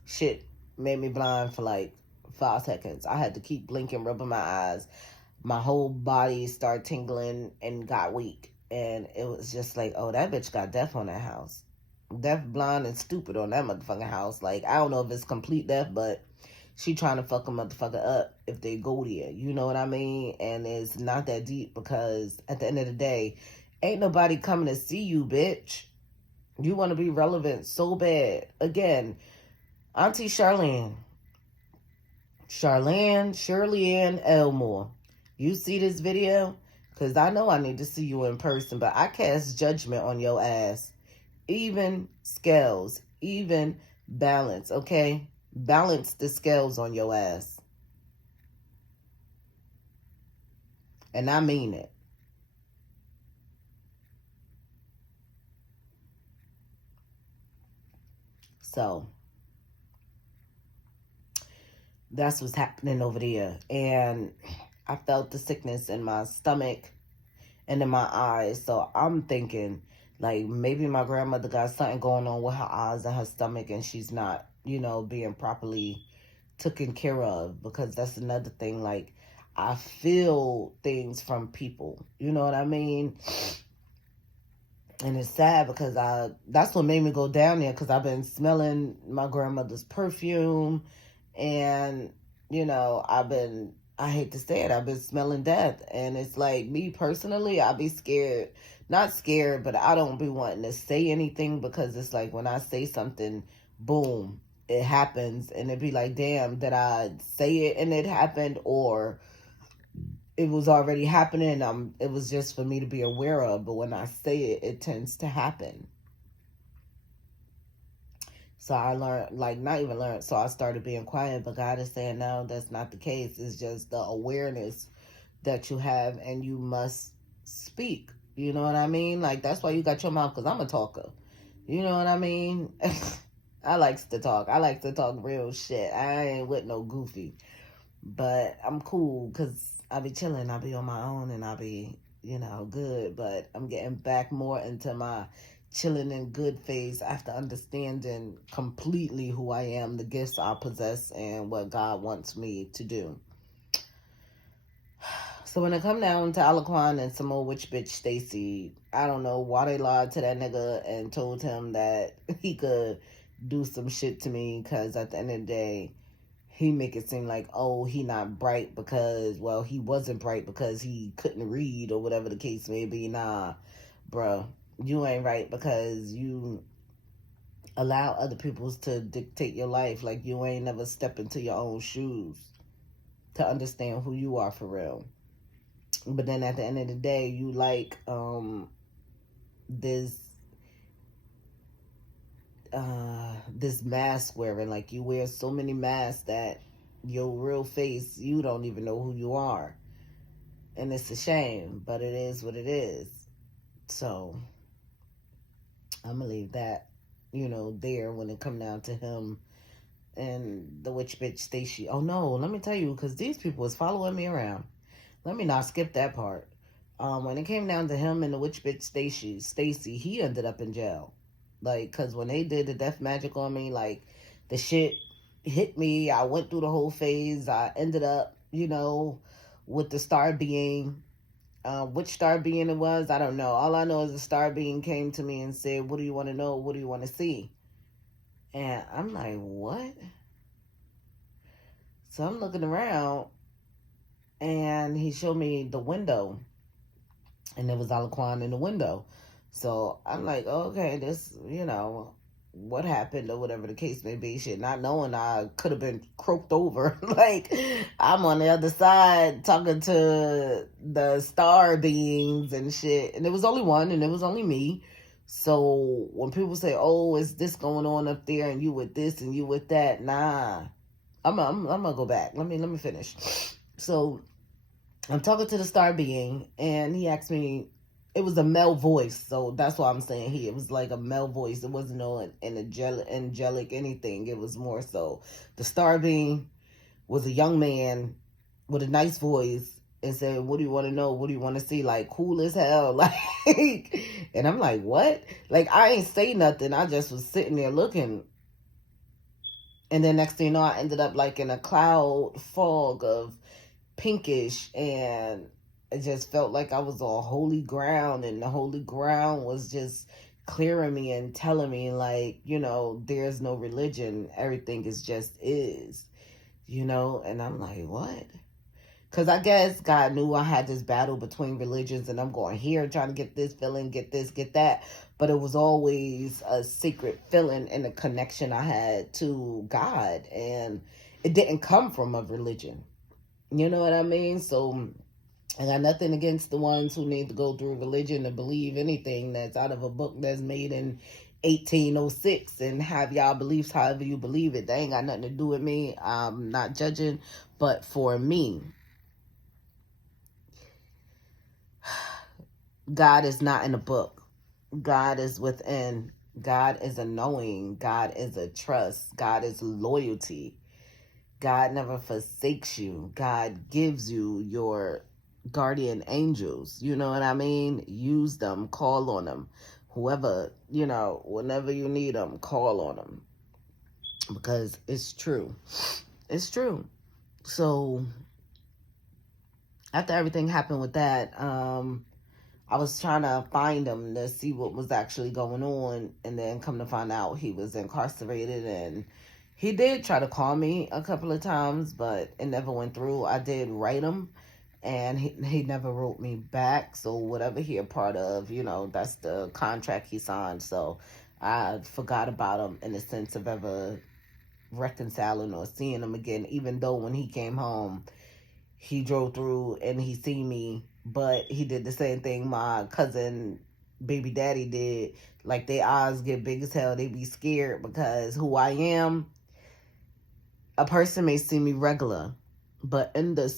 Shit made me blind for like 5 seconds. I had to keep blinking, rubbing my eyes. My whole body started tingling and got weak. And it was just like, oh, that bitch got deaf on that house. Deaf, blind, and stupid on that motherfucking house. Like, I don't know if it's complete deaf, but she trying to fuck a motherfucker up if they go there. You know what I mean? And it's not that deep, because at the end of the day, ain't nobody coming to see you, bitch. You want to be relevant so bad. Again, Auntie Charlene Shirley Ann Elmore, you see this video? Because I know I need to see you in person, but I cast judgment on your ass. Even scales, even balance, okay? Balance the scales on your ass. And I mean it. So, that's what's happening over there. And I felt the sickness in my stomach and in my eyes. So I'm thinking, like, maybe my grandmother got something going on with her eyes and her stomach, and she's not, being properly taken care of. Because that's another thing. Like, I feel things from people. You know what I mean? And it's sad because that's what made me go down there, because I've been smelling my grandmother's perfume. And, I hate to say it, I've been smelling death. And it's like, me personally, I be scared. Not scared, but I don't be wanting to say anything, because it's like, when I say something, boom, it happens. And it'd be like, damn, did I say it and it happened? Or it was already happening. It was just for me to be aware of. But when I say it, it tends to happen. So I learned, like, not even learned. So I started being quiet. But God is saying, no, that's not the case. It's just the awareness that you have, and you must speak. You know what I mean? Like, that's why you got your mouth, because I'm a talker. You know what I mean? I likes to talk. I like to talk real shit. I ain't with no goofy. But I'm cool, because I be chilling. I be on my own, and I be, good. But I'm getting back more into my chilling and good phase after understanding completely who I am, the gifts I possess, and what God wants me to do. So when it come down to Alaquan and some old witch bitch Stacy, I don't know why they lied to that nigga and told him that he could do some shit to me, because at the end of the day, he make it seem like, oh, he not bright because, well, he wasn't bright because he couldn't read or whatever the case may be. Nah, bro, you ain't right because you allow other people to dictate your life. Like, you ain't never step into your own shoes to understand who you are for real. But then at the end of the day, you like this mask wearing. Like, you wear so many masks that your real face, you don't even know who you are. And it's a shame, but it is what it is. So I'm gonna leave that, there when it come down to him and the witch bitch Stacy. Oh no, let me tell you, because these people was following me around. Let me not skip that part. When it came down to him and the witch bitch Stacy, he ended up in jail. Like, cause when they did the death magic on me, like, the shit hit me. I went through the whole phase. I ended up, with the star being. Which star being it was, I don't know. All I know is the star being came to me and said, "What do you want to know? What do you want to see?" And I'm like, "What?" So I'm looking around, and he showed me the window, and there was Alaquan in the window. So I'm like, okay, this, what happened or whatever the case may be. Shit, not knowing I could have been croaked over. Like, I'm on the other side talking to the star beings and shit. And there was only one, and it was only me. So when people say, "Oh, is this going on up there, and you with this and you with that?" Nah, I'm gonna go back. Let me finish. So I'm talking to the star being, and he asked me. It was a male voice, so that's why I'm saying he. It was like a male voice. It wasn't no an angelic anything. It was more so the star being was a young man with a nice voice and said, "What do you want to know? What do you want to see?" Like, cool as hell, like. And I'm like, what? Like, I ain't say nothing. I just was sitting there looking. And then next thing you know, I ended up like in a cloud fog of pinkish, and it just felt like I was on holy ground, and the holy ground was just clearing me and telling me, like, there's no religion, everything is just is, and I'm like, what? Because I guess God knew I had this battle between religions, and I'm going here trying to get this feeling, get this, get that. But it was always a secret feeling and a connection I had to God. And it didn't come from a religion. You know what I mean? So I got nothing against the ones who need to go through religion to believe anything that's out of a book that's made in 1806 and have y'all beliefs however you believe it. They ain't got nothing to do with me. I'm not judging. But for me, God is not in a book. God is within. God is a knowing. God is a trust. God is loyalty. God never forsakes you. God gives you your guardian angels. You know what I mean? Use them. Call on them. Whoever, whenever you need them, call on them. Because it's true. It's true. So, after everything happened with that, I was trying to find him to see what was actually going on, and then come to find out he was incarcerated. And he did try to call me a couple of times, but it never went through. I did write him, and he never wrote me back. So whatever he a part of, that's the contract he signed. So I forgot about him in the sense of ever reconciling or seeing him again, even though when he came home, he drove through and he seen me, but he did the same thing my cousin baby daddy did. Like, their eyes get big as hell. They be scared because who I am. A person may see me regular, but in the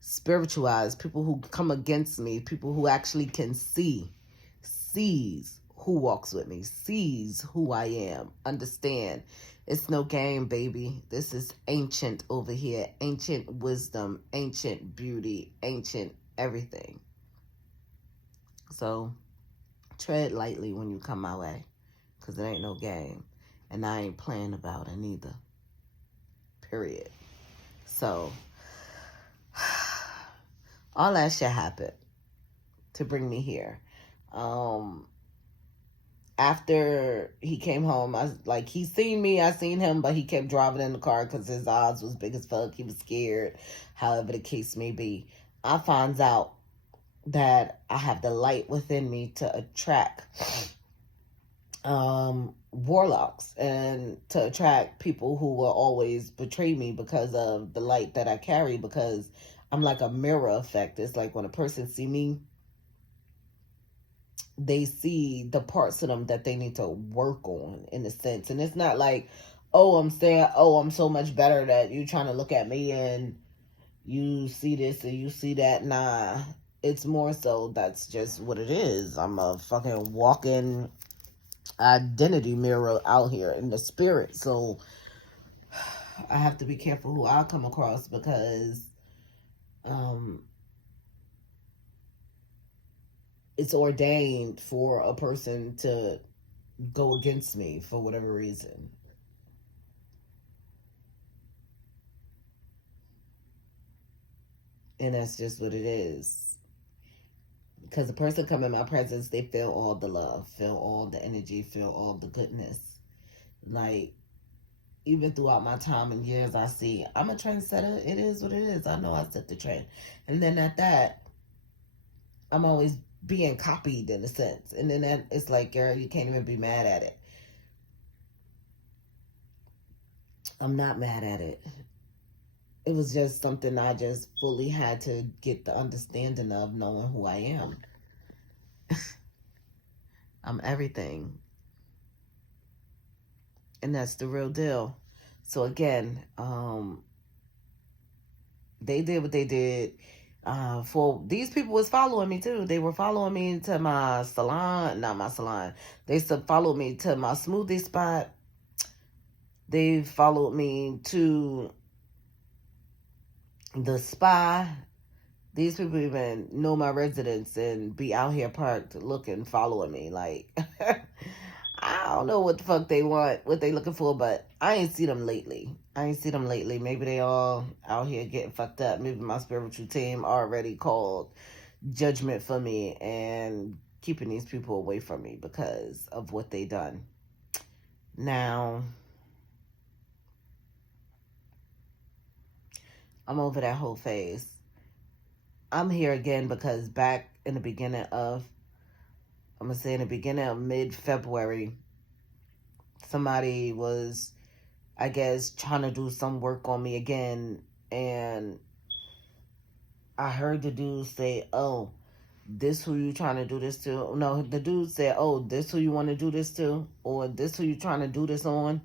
spiritualized, people who come against me, people who actually can sees who walks with me, sees who I am, understand. It's no game, baby. This is ancient over here. Ancient wisdom, ancient beauty, ancient everything. So, tread lightly when you come my way, because it ain't no game. And I ain't playing about it either. Period. So, all that shit happened to bring me here. After he came home, he seen me, I seen him, but he kept driving in the car because his eyes was big as fuck. He was scared, however the case may be. I finds out that I have the light within me to attract warlocks and to attract people who will always betray me because of the light that I carry, because I'm like a mirror effect. It's like when a person see me, they see the parts of them that they need to work on, in a sense. And it's not like, oh, I'm saying, oh, I'm so much better that you trying to look at me and you see this and you see that. Nah, it's more so that's just what it is. I'm a fucking walking identity mirror out here in the spirit. So I have to be careful who I come across because um, it's ordained for a person to go against me for whatever reason. And that's just what it is. Because the person come in my presence, they feel all the love, feel all the energy, feel all the goodness. Like, even throughout my time and years, I see I'm a trendsetter. It is what it is. I know I set the trend. And then at that, I'm always being copied in a sense. And then that, it's like, girl, you can't even be mad at it. I'm not mad at it. It was just something I just fully had to get the understanding of, knowing who I am. I'm everything. And that's the real deal. So again, they did what they did. For these people was following me too. They were following me to my salon, not my salon. They followed me to my smoothie spot. They followed me to the spa. These people even know my residence and be out here parked looking, following me. Like, I don't know what the fuck they want, what they looking for, but I ain't see them lately. Maybe they all out here getting fucked up. Maybe my spiritual team already called judgment for me and keeping these people away from me because of what they done. Now, I'm over that whole phase. I'm here again because back in the beginning of, I'm going to say in the beginning of mid-February, somebody was, I guess, trying to do some work on me again. And I heard the dude say, oh, this who you trying to do this to? No, the dude said, oh, this who you want to do this to? Or this who you trying to do this on?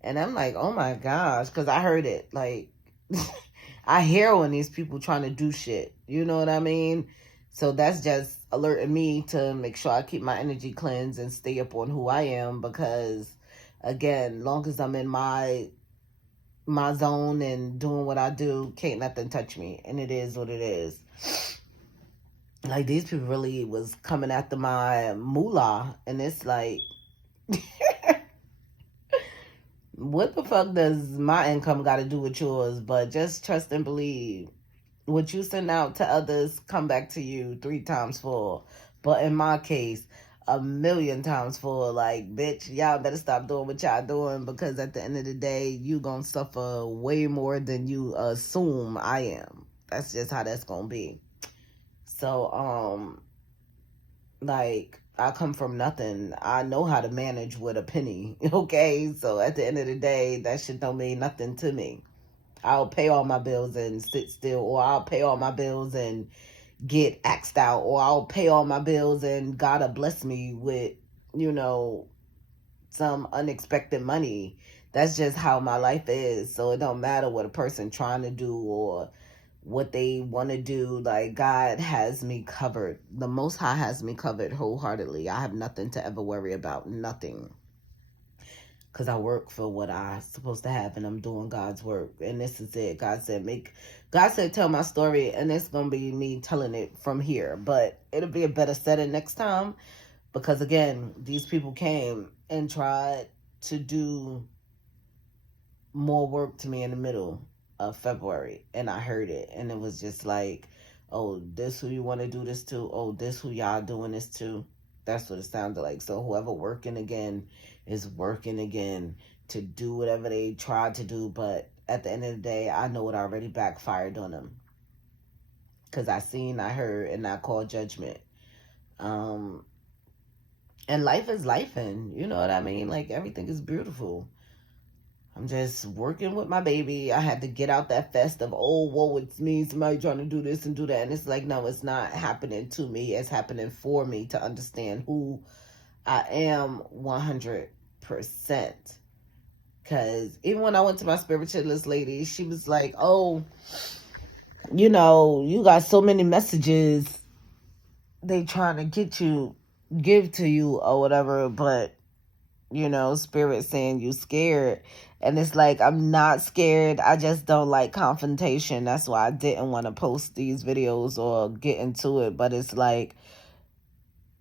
And I'm like, oh my gosh, because I heard it. Like, I hear when these people trying to do shit. You know what I mean? So that's just alerting me to make sure I keep my energy cleansed and stay up on who I am. Because, again, long as I'm in my zone and doing what I do, can't nothing touch me. And it is what it is. Like, these people really was coming after my moolah. And it's like, what the fuck does my income got to do with yours? But just trust and believe. What you send out to others come back to you 3 times full. But in my case, 1,000,000 times full. Like, bitch, y'all better stop doing what y'all doing, because at the end of the day, you gonna suffer way more than you assume I am. That's just how that's gonna be. So, like, I come from nothing. I know how to manage with a penny, okay? So at the end of the day, that shit don't mean nothing to me. I'll pay all my bills and sit still, or I'll pay all my bills and get axed out, or I'll pay all my bills and God'll bless me with, you know, some unexpected money. That's just how my life is. So it don't matter what a person trying to do or what they want to do. Like, God has me covered. The Most High has me covered wholeheartedly. I have nothing to ever worry about. Nothing. Because I work for what I'm supposed to have, and I'm doing God's work. And this is it. God said, tell my story, and it's going to be me telling it from here. But it'll be a better setting next time, because, again, these people came and tried to do more work to me in the middle of February, and I heard it, and it was just like, oh, this who you want to do this to? Oh, this who y'all doing this to? That's what it sounded like. So whoever working again is working again to do whatever they tried to do, but at the end of the day, I know it already backfired on them, because I seen, I heard, and I called judgment. And life is life, and you know what I mean? Like, everything is beautiful. I'm just working with my baby. I had to get out that fest of, oh, woe, it's me, somebody trying to do this and do that. And it's like, no, it's not happening to me. It's happening for me to understand who I am 100%. Because even when I went to my spiritualist lady, she was like, oh, you know, you got so many messages they trying to give to you or whatever, but you know, spirit saying you scared. And it's like, I'm not scared. I just don't like confrontation. That's why I didn't want to post these videos or get into it. But it's like,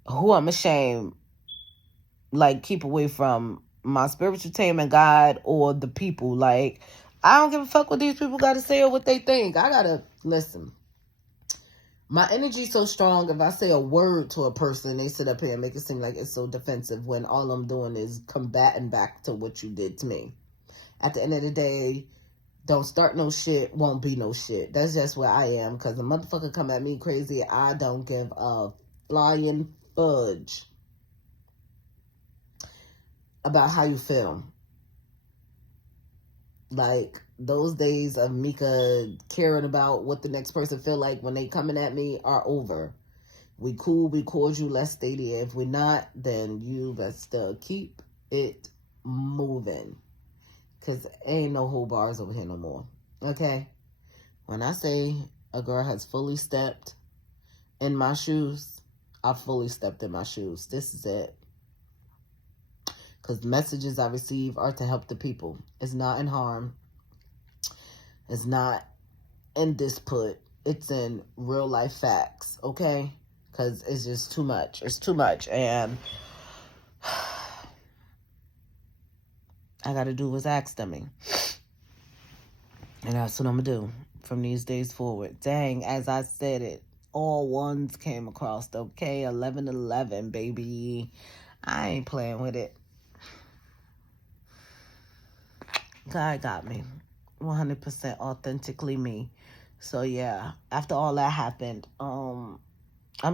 who I'm ashamed, like, keep away from my spiritual team and God or the people. Like, I don't give a fuck what these people got to say or what they think. I got to listen. My energy's so strong, if I say a word to a person, they sit up here and make it seem like it's so defensive when all I'm doing is combating back to what you did to me. At the end of the day, don't start no shit, won't be no shit. That's just where I am, because a motherfucker come at me crazy, I don't give a flying fudge about how you feel. Like, those days of Mika caring about what the next person feel like when they coming at me are over. We cool, we cordial, let's stay there. If we're not, then you best keep it moving. Because ain't no whole bars over here no more. Okay? When I say a girl has fully stepped in my shoes, I fully stepped in my shoes. This is it. Because the messages I receive are to help the people. It's not in harm. It's not in disput. It's in real life facts. Okay? Because it's just too much. It's too much. And I got to do what's asked of me. And that's what I'm going to do from these days forward. Dang, as I said it, all ones came across. Okay? 11-11, baby. I ain't playing with it. God got me. 100% authentically me. So yeah, after all that happened, I'm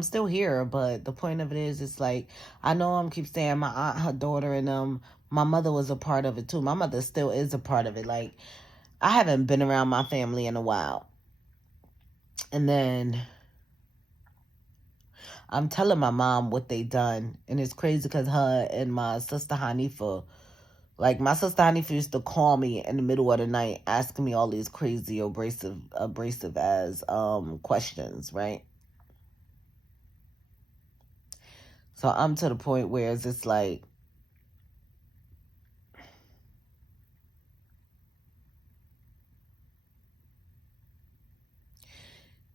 still here, but the point of it is, it's like, I know I'm keep saying my aunt, her daughter, and my mother was a part of it too. My mother still is a part of it. Like, I haven't been around my family in a while. And then I'm telling my mom what they done, and it's crazy because her and my sister Hanifa, like, my sister Hanifa used to call me in the middle of the night asking me all these crazy abrasive as questions, right? So I'm to the point where it's just like,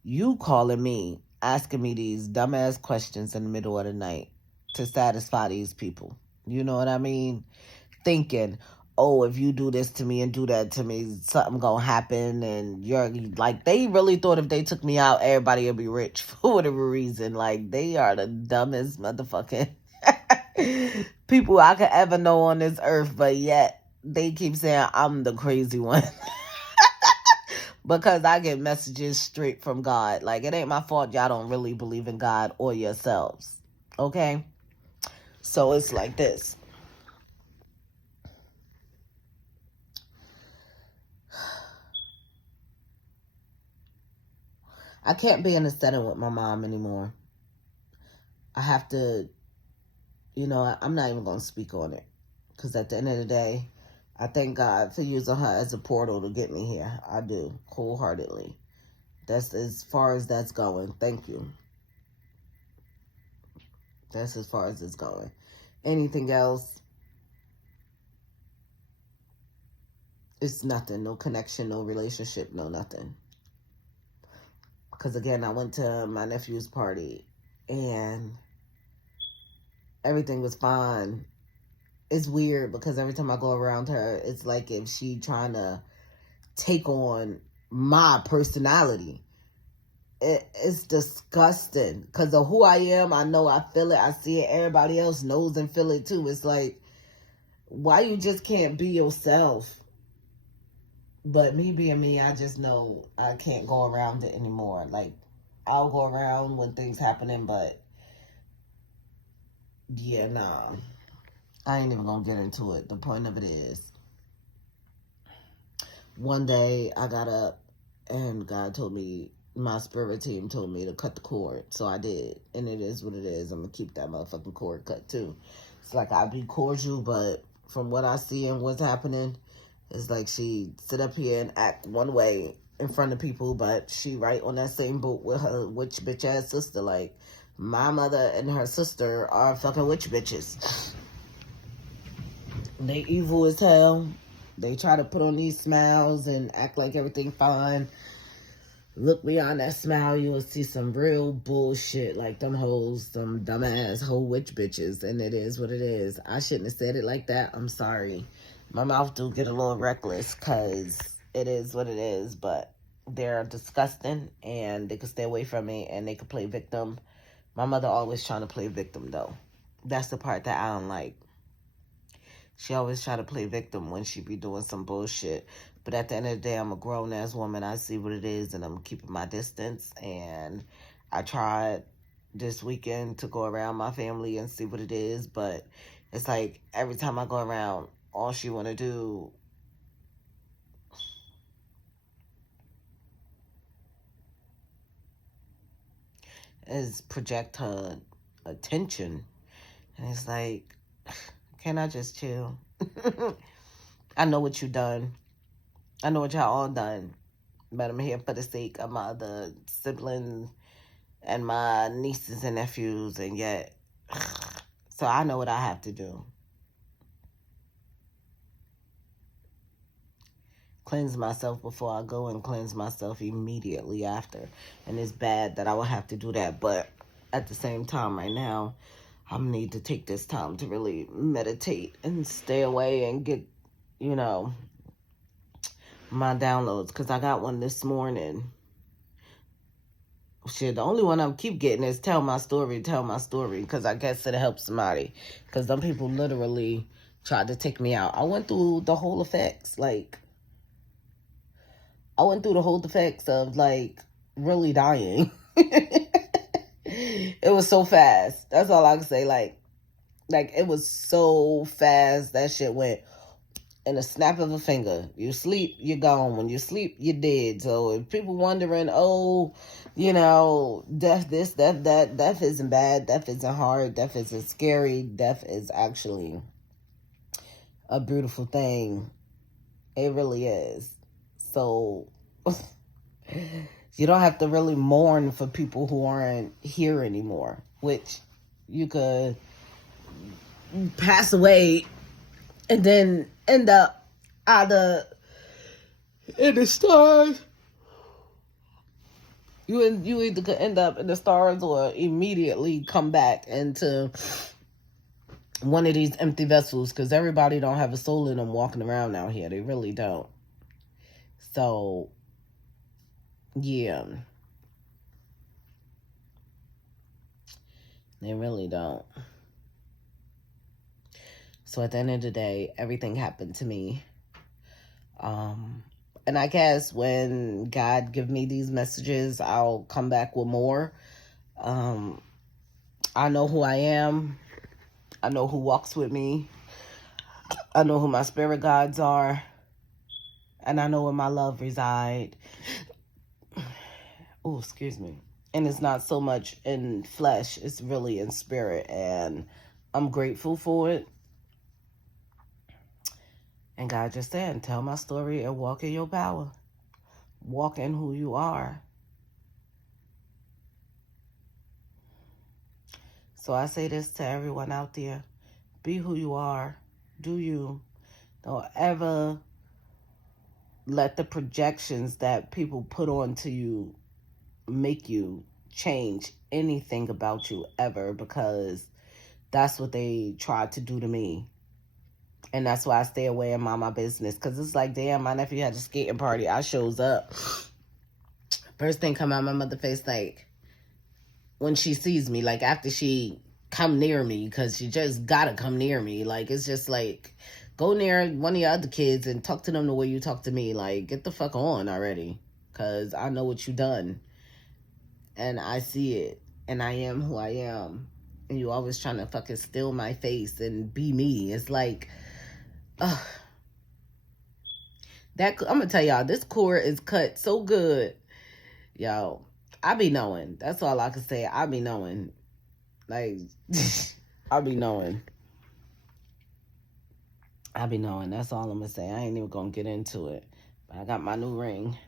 you calling me, asking me these dumbass questions in the middle of the night to satisfy these people. You know what I mean? Thinking, oh, if you do this to me and do that to me, something gonna happen. And you're like, they really thought if they took me out, everybody would be rich for whatever reason. Like, they are the dumbest motherfucking people I could ever know on this earth. But yet, they keep saying I'm the crazy one. Because I get messages straight from God. Like, it ain't my fault y'all don't really believe in God or yourselves. Okay? So it's like this. I can't be in a setting with my mom anymore. I have to, I'm not even going to speak on it. Because at the end of the day, I thank God for using her as a portal to get me here. I do, wholeheartedly. That's as far as that's going. Thank you. That's as far as it's going. Anything else, it's nothing. No connection, no relationship, no nothing. Because again, I went to my nephew's party and everything was fine. It's weird because every time I go around her, it's like if she trying to take on my personality. It's disgusting because of who I am. I know, I feel it, I see it. Everybody else knows and feel it too. It's like, why you just can't be yourself? But me being me, I just know I can't go around it anymore. Like, I'll go around when things happening, but yeah, nah. I ain't even gonna get into it. The point of it is, one day I got up and God told me, my spirit team told me to cut the cord. So I did. And it is what it is. I'm gonna keep that motherfucking cord cut too. It's like, I'll be cordial, but from what I see and what's happening, it's like she sit up here and act one way in front of people, but she right on that same boat with her witch bitch ass sister. Like, my mother and her sister are fucking witch bitches. They evil as hell. They try to put on these smiles and act like everything fine. Look beyond that smile, you will see some real bullshit. Like, them hoes, some dumbass whole witch bitches. And it is what it is. I shouldn't have said it like that. I'm sorry. My mouth do get a little reckless because it is what it is. But they're disgusting and they can stay away from me and they can play victim. My mother always trying to play victim, though. That's the part that I don't like. She always try to play victim when she be doing some bullshit. But at the end of the day, I'm a grown-ass woman. I see what it is, and I'm keeping my distance. And I tried this weekend to go around my family and see what it is. But it's like every time I go around, all she want to do is project her attention. And it's like, can I just chill? I know what you done. I know what y'all all done. But I'm here for the sake of my other siblings and my nieces and nephews. And yet, so I know what I have to do. Cleanse myself before I go and cleanse myself immediately after. And it's bad that I will have to do that. But at the same time right now, I need to take this time to really meditate and stay away and get, you know, my downloads. Because I got one this morning. Shit, the only one I keep getting is tell my story, because I guess it helps somebody. Because some people literally tried to take me out. I went through the whole effects. Like, I went through the whole effects of, like, really dying. It was so fast. That's all I can say. Like, it was so fast. That shit went in a snap of a finger. You sleep, you're gone. When you sleep, you're dead. So if people wondering, oh, you know, death this, death that, death isn't bad, death isn't hard, death isn't scary, death is actually a beautiful thing. It really is. So you don't have to really mourn for people who aren't here anymore, which you could pass away and then end up either in the stars. You either could end up in the stars or immediately come back into one of these empty vessels, because everybody don't have a soul in them walking around out here. They really don't. So, yeah. They really don't. So at the end of the day, everything happened to me. And I guess when God give me these messages, I'll come back with more. I know who I am. I know who walks with me. I know who my spirit guides are. And I know where my love reside. Oh, excuse me. And it's not so much in flesh. It's really in spirit. And I'm grateful for it. And God just said, tell my story and walk in your power. Walk in who you are. So I say this to everyone out there. Be who you are. Do you. Don't ever let the projections that people put onto you make you change anything about you ever, because that's what they tried to do to me. And that's why I stay away and mind my business. Because it's like, damn, my nephew had a skating party. I shows up. First thing come out my mother's face, like, when she sees me, like, after she come near me, because she just gotta come near me. Like, it's just like, go near one of your other kids and talk to them the way you talk to me. Like, get the fuck on already. Because I know what you done. And I see it. And I am who I am. And you always trying to fucking steal my face and be me. It's like, ugh. That, I'm gonna tell y'all, this cord is cut so good. Yo, I be knowing. That's all I can say. I be knowing. Like, I be knowing. I be knowing. That's all I'm gonna say. I ain't even gonna get into it. But I got my new ring.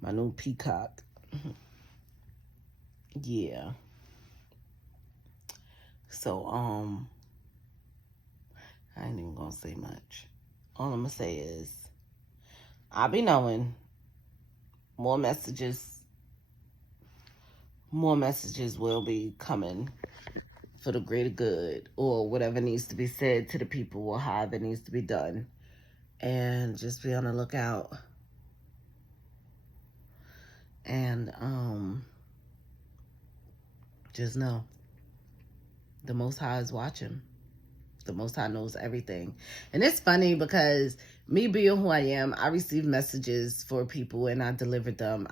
My new peacock. Yeah. So, I ain't even gonna say much. All I'm gonna say is, I'll be knowing more messages will be coming for the greater good, or whatever needs to be said to the people, or however it needs to be done. And just be on the lookout. And just know the Most High is watching. The Most High knows everything. And it's funny because me being who I am, I receive messages for people and I deliver them.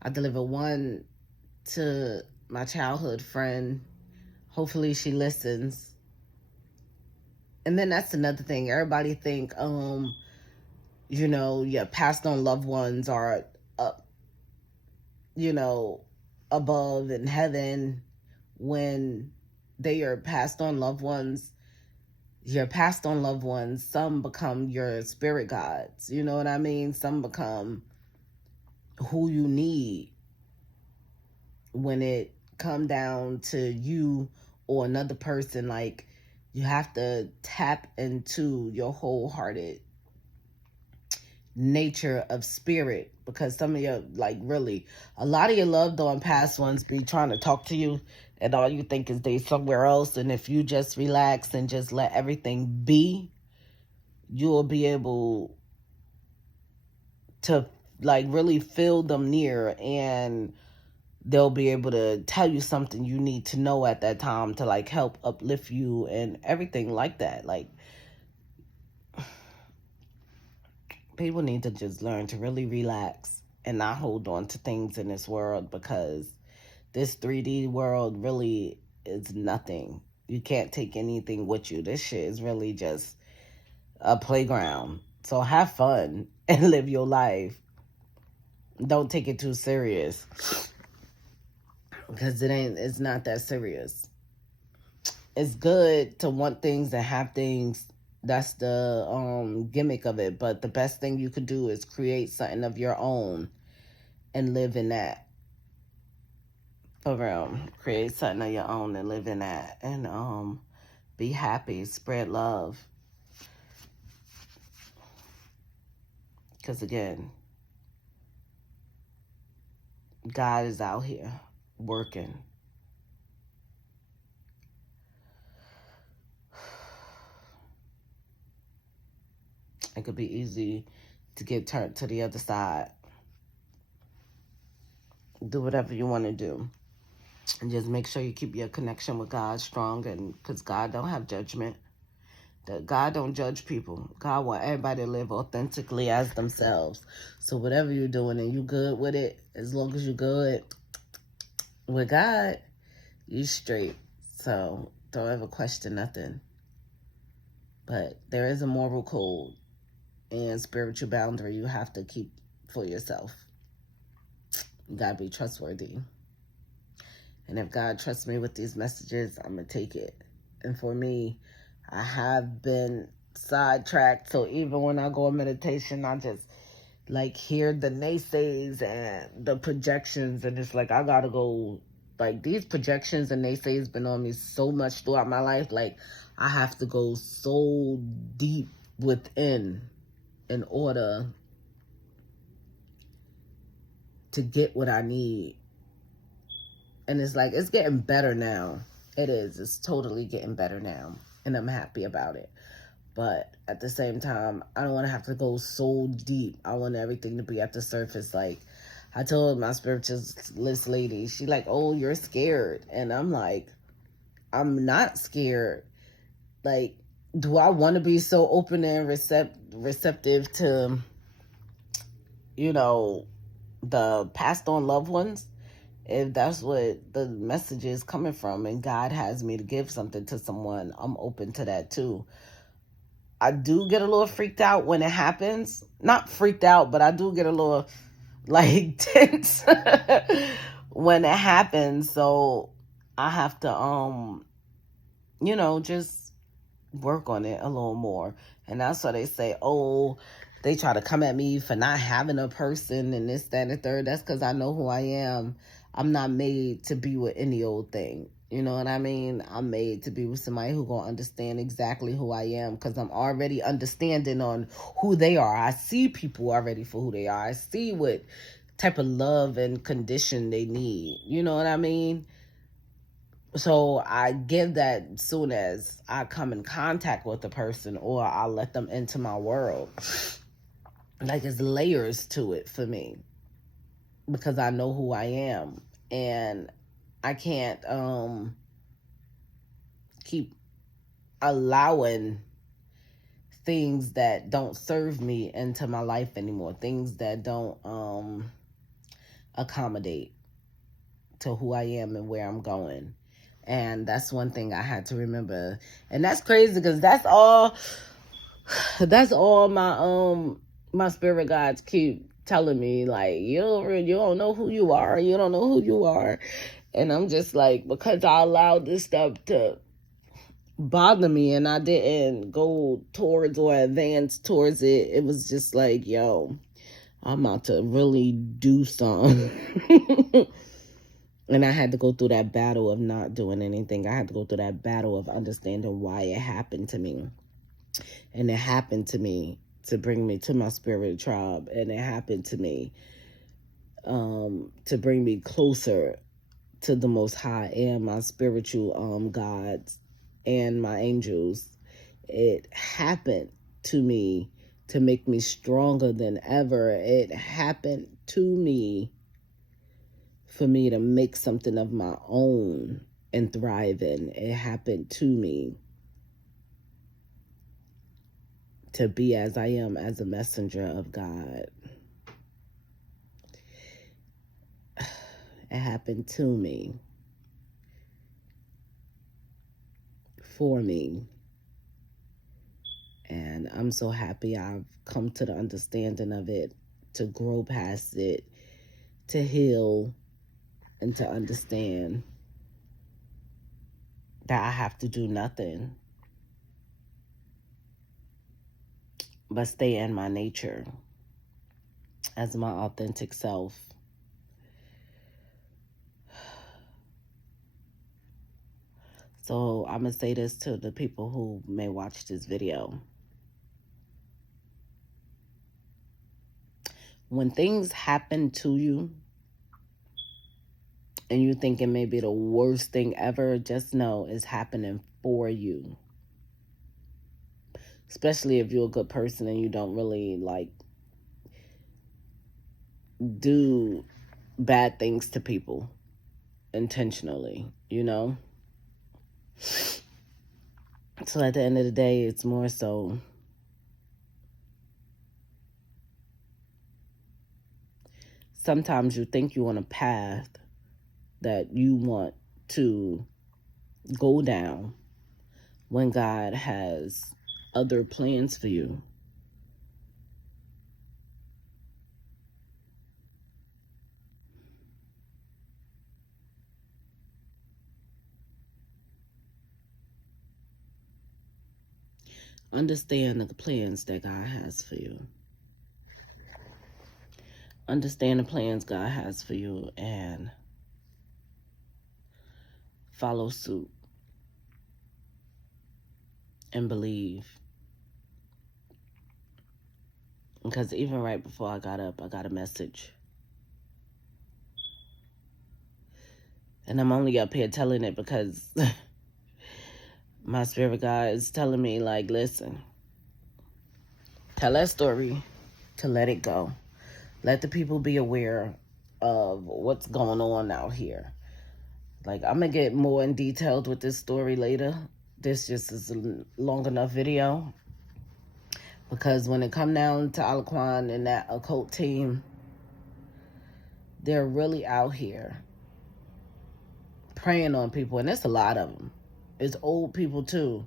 I deliver one to my childhood friend. Hopefully she listens. And then that's another thing. Everybody think, your passed on loved ones are up, above in heaven when they are passed on loved ones. Your passed on loved ones, some become your spirit guides. You know what I mean? Some become who you need when it come down to you or another person. Like, you have to tap into your wholehearted nature of spirit, because some of your, like, really, a lot of your loved on past ones be trying to talk to you and all you think is they somewhere else. And if you just relax and just let everything be, you'll be able to, like, really feel them near, and they'll be able to tell you something you need to know at that time to, like, help uplift you and everything like that. Like, people need to just learn to really relax and not hold on to things in this world, because this 3D world really is nothing. You can't take anything with you. This shit is really just a playground. So have fun and live your life. Don't take it too serious, because it's not that serious. It's good to want things and have things. That's the gimmick of it. But the best thing you could do is create something of your own and live in that. For real. Create something of your own and live in that. And be happy. Spread love. Because again, God is out here working. It could be easy to get turned to the other side. Do whatever you want to do. And just make sure you keep your connection with God strong, and because God don't have judgment. That God don't judge people. God want everybody to live authentically as themselves. So whatever you're doing and you good with it, as long as you good with God, you straight. So don't ever question nothing. But there is a moral code and spiritual boundary you have to keep for yourself. You gotta be trustworthy. And if God trusts me with these messages, I'm gonna take it. And for me, I have been sidetracked. So even when I go in meditation, I just, like, hear the naysays and the projections. And it's like, I gotta go, like, these projections and naysays been on me so much throughout my life. Like, I have to go so deep within in order to get what I need. And it's like, it's getting better now. It is. It's totally getting better now. And I'm happy about it. But at the same time, I don't want to have to go so deep. I want everything to be at the surface. Like, I told my spiritualist lady, she like, oh, you're scared. And I'm like, I'm not scared. Like, do I want to be so open and receptive to, the passed on loved ones? If that's what the message is coming from, and God has me to give something to someone, I'm open to that too. I do get a little freaked out when it happens. Not freaked out, but I do get a little, like, tense when it happens. So I have to, just work on it a little more. And that's why they say, oh, they try to come at me for not having a person and this, that, and the third. That's because I know who I am. I'm not made to be with any old thing. You know what I mean? I'm made to be with somebody who gonna understand exactly who I am, because I'm already understanding on who they are. I see people already for who they are. I see what type of love and condition they need. You know what I mean? So I give that as soon as I come in contact with a person, or I let them into my world. Like, it's layers to it for me, because I know who I am, and I can't keep allowing things that don't serve me into my life anymore, things that don't accommodate to who I am and where I'm going. And that's one thing I had to remember. And that's crazy, because that's all my spirit guides keep telling me, like, you don't know who you are. You don't know who you are. And I'm just like, because I allowed this stuff to bother me and I didn't go towards or advance towards it, it was just like, yo, I'm about to really do something. And I had to go through that battle of not doing anything. I had to go through that battle of understanding why it happened to me. And it happened to me to bring me to my spirit tribe. And it happened to me to bring me closer to the Most High and my spiritual gods and my angels. It happened to me to make me stronger than ever. It happened to me for me to make something of my own and thrive in. It happened to me to be as I am as a messenger of God. It happened to me, for me. And I'm so happy I've come to the understanding of it, to grow past it, to heal, and to understand that I have to do nothing but stay in my nature as my authentic self. So I'm going to say this to the people who may watch this video. When things happen to you and you think it may be the worst thing ever, just know it's happening for you. Especially if you're a good person and you don't really, like, do bad things to people intentionally, you know? So at the end of the day, it's more so sometimes you think you're on a path that you want to go down when God has other plans for you. Understand the plans that God has for you. Understand the plans God has for you and follow suit and believe. Because even right before I got up, I got a message. And I'm only up here telling it because my spirit guide is telling me, like, listen, tell that story to let it go. Let the people be aware of what's going on out here. Like, I'm going to get more in detail with this story later. This just is a long enough video. Because when it come down to Alaquan and that occult team, they're really out here preying on people. And there's a lot of them. It's old people too.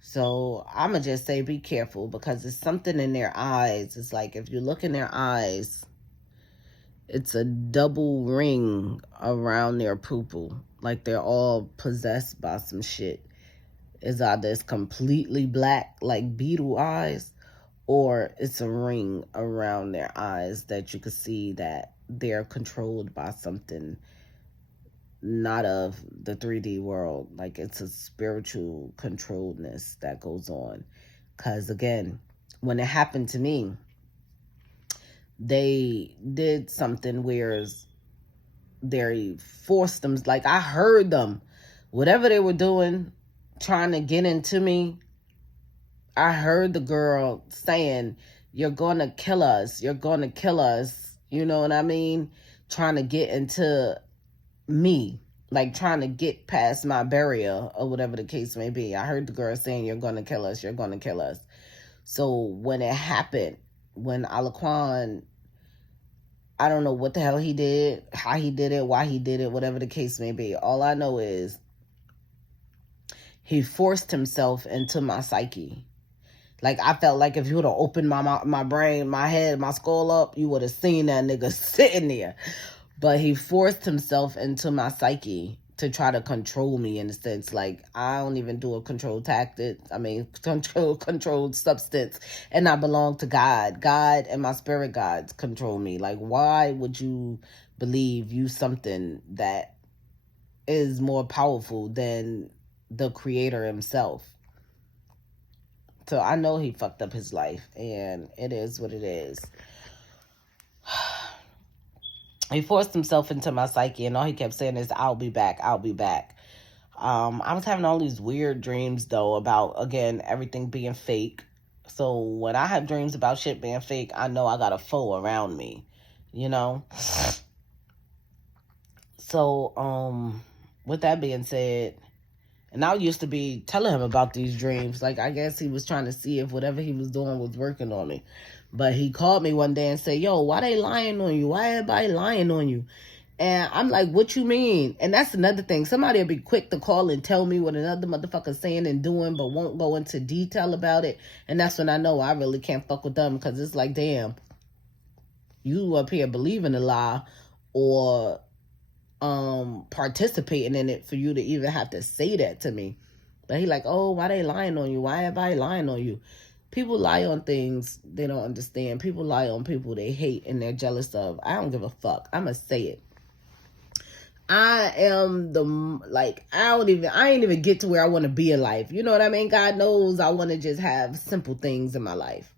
So I'm going to just say be careful, because it's something in their eyes. It's like if you look in their eyes, it's a double ring around their pupil. Like they're all possessed by some shit. It's either it's completely black, like beetle eyes, or it's a ring around their eyes that you can see that they're controlled by something not of the 3D world. Like, it's a spiritual controlledness that goes on. Because again, when it happened to me, they did something where they forced them, like, I heard them, whatever they were doing, trying to get into me. I heard the girl saying, "You're gonna kill us, you're gonna kill us," you know what I mean, trying to get into me, like trying to get past my barrier or whatever the case may be. I heard the girl saying, "You're gonna kill us, you're gonna kill us." So when it happened, when Alaquan, I don't know what the hell he did, how he did it, why he did it, whatever the case may be. All I know is he forced himself into my psyche. Like, I felt like if you would have opened my brain, my head, my skull up, you would have seen that nigga sitting there. But he forced himself into my psyche to try to control me, in a sense. Like, I don't even do a controlled tactic. I mean, controlled substance. And I belong to God. God and my spirit guides control me. Like, why would you believe you something that is more powerful than the creator himself? So I know he fucked up his life, and it is what it is. He forced himself into my psyche, and all he kept saying is, "I'll be back, I'll be back." I was having all these weird dreams, though, about, again, everything being fake. So when I have dreams about shit being fake, I know I got a foe around me, you know? So, with that being said, and I used to be telling him about these dreams. Like, I guess he was trying to see if whatever he was doing was working on me. But he called me one day and said, "Yo, why they lying on you? Why everybody lying on you?" And I'm like, "What you mean?" And that's another thing. Somebody will be quick to call and tell me what another motherfucker's saying and doing, but won't go into detail about it. And that's when I know I really can't fuck with them, because it's like, damn, you up here believing a lie or participating in it for you to even have to say that to me. But he like, "Oh, why they lying on you? Why everybody lying on you?" People lie on things they don't understand. People lie on people they hate and they're jealous of. I don't give a fuck. I'ma say it. I am I ain't even get to where I want to be in life. You know what I mean? God knows I want to just have simple things in my life.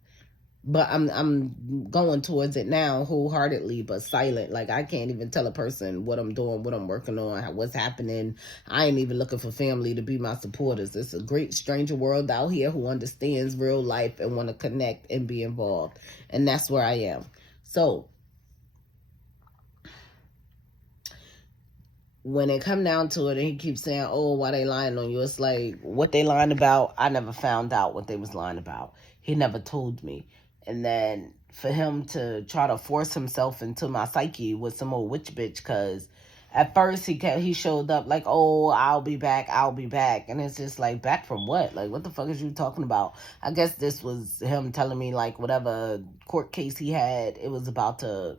But I'm going towards it now wholeheartedly, but silent. Like, I can't even tell a person what I'm doing, what I'm working on, what's happening. I ain't even looking for family to be my supporters. It's a great stranger world out here who understands real life and want to connect and be involved. And that's where I am. So when it come down to it and he keeps saying, "Oh, why they lying on you?" It's like, what they lying about? I never found out what they was lying about. He never told me. And then for him to try to force himself into my psyche with some old witch bitch, because at first he showed up like, "Oh, I'll be back, I'll be back." And it's just like, back from what? Like, what the fuck is you talking about? I guess this was him telling me, like, whatever court case he had, it was about to,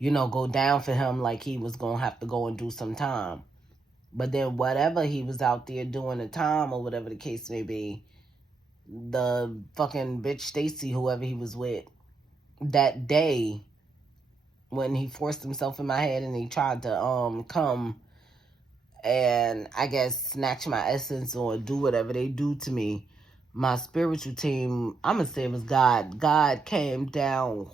go down for him, like he was going to have to go and do some time. But then whatever he was out there doing the time or whatever the case may be, the fucking bitch Stacy, whoever he was with, that day when he forced himself in my head and he tried to come and I guess snatch my essence or do whatever they do to me, my spiritual team, I'm going to say it was God. God came down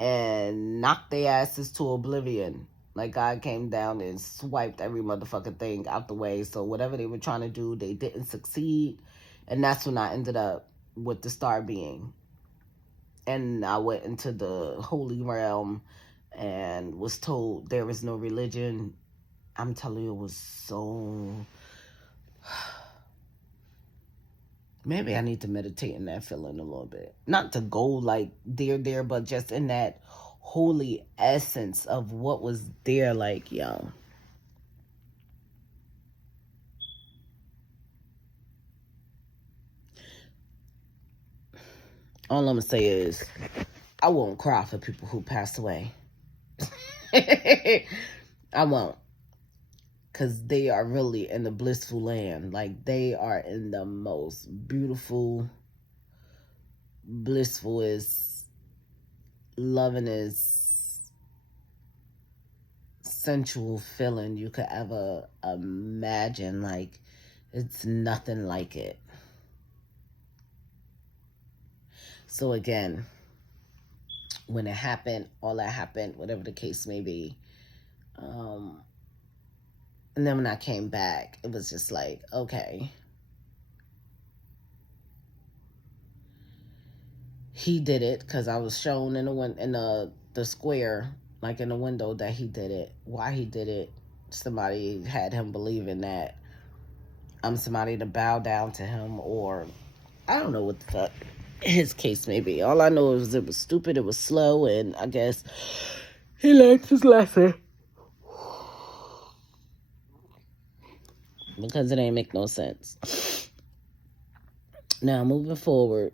and knocked their asses to oblivion. Like, God came down and swiped every motherfucking thing out the way. So whatever they were trying to do, they didn't succeed. And that's when I ended up with the star being. And I went into the holy realm and was told there is no religion. I'm telling you, it was so... Maybe I need to meditate in that feeling a little bit. Not to go like there, but just in that holy essence of what was there, like, yo. All I'm gonna say is, I won't cry for people who passed away. I won't. Because they are really in the blissful land. Like, they are in the most beautiful blissful is loving is sensual feeling you could ever imagine. Like, it's nothing like it. So again, when it happened, all that happened, whatever the case may be, and then when I came back, it was just like, okay, he did it, because I was shown in the square, like in the window, that he did it. Why he did it, somebody had him believing that I'm somebody to bow down to him, or I don't know what the fuck his case may be. All I know is it was stupid, it was slow, and I guess he learned his lesson. Because it ain't make no sense. Now, moving forward,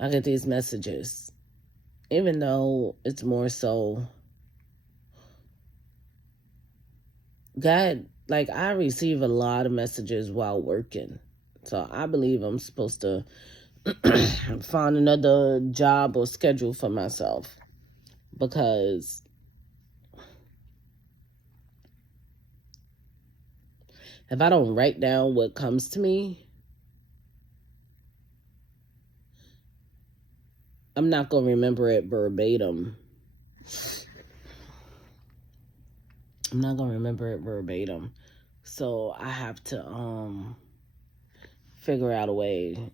I get these messages, even though it's more so God, like, I receive a lot of messages while working. So I believe I'm supposed to find another job or schedule for myself, because if I don't write down what comes to me, I'm not going to remember it verbatim. I'm not going to remember it verbatim. So I have to figure out a way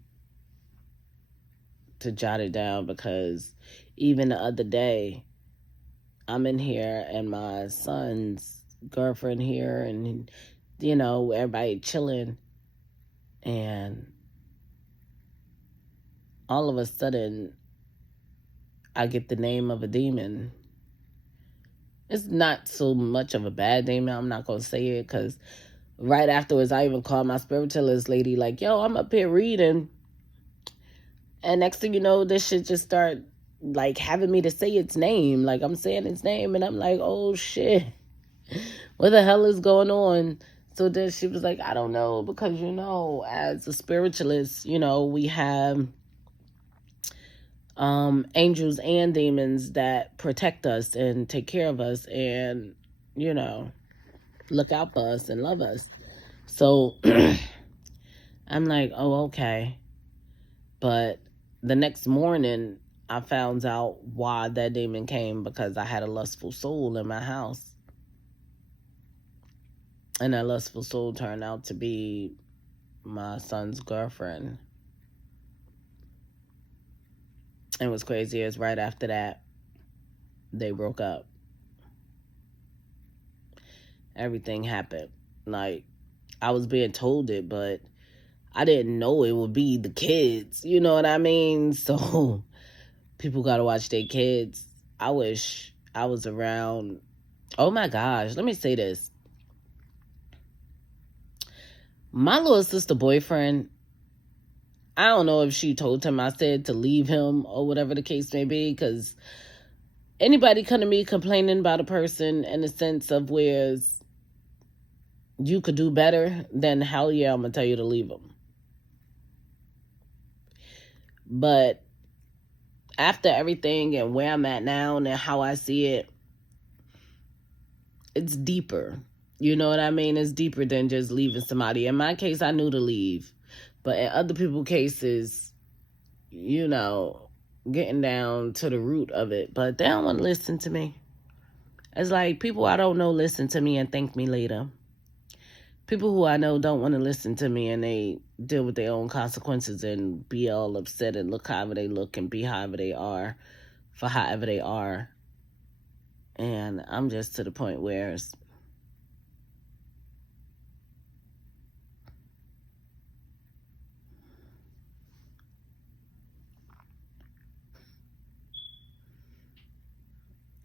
to jot it down, because even the other day, I'm in here and my son's girlfriend here, and everybody chilling, and all of a sudden I get the name of a demon. It's not so much of a bad demon. I'm not gonna say it, because right afterwards I even called my spiritualist lady, like, yo, I'm up here reading, and next thing you know, this shit just start like having me to say its name. Like, I'm saying its name, and I'm like, oh shit, what the hell is going on? So then she was like, I don't know, because as a spiritualist, we have angels and demons that protect us and take care of us, and look out for us and love us. So I'm like, oh, okay. But the next morning, I found out why that demon came, because I had a lustful soul in my house. And that lustful soul turned out to be my son's girlfriend. And what's crazy is right after that, they broke up. Everything happened. Like, I was being told it, but I didn't know it would be the kids. You know what I mean? So people got to watch their kids. I wish I was around. Oh my gosh, let me say this. My little sister boyfriend, I don't know if she told him I said to leave him or whatever the case may be, because anybody come to me complaining about a person in the sense of where you could do better, then hell yeah, I'm going to tell you to leave them. But after everything and where I'm at now and how I see it, it's deeper. You know what I mean? It's deeper than just leaving somebody. In my case, I knew to leave. But in other people's cases, getting down to the root of it. But they don't want to listen to me. It's like people I don't know listen to me and thank me later. People who I know don't want to listen to me, and they deal with their own consequences and be all upset and look however they look and be however they are for however they are. And I'm just to the point where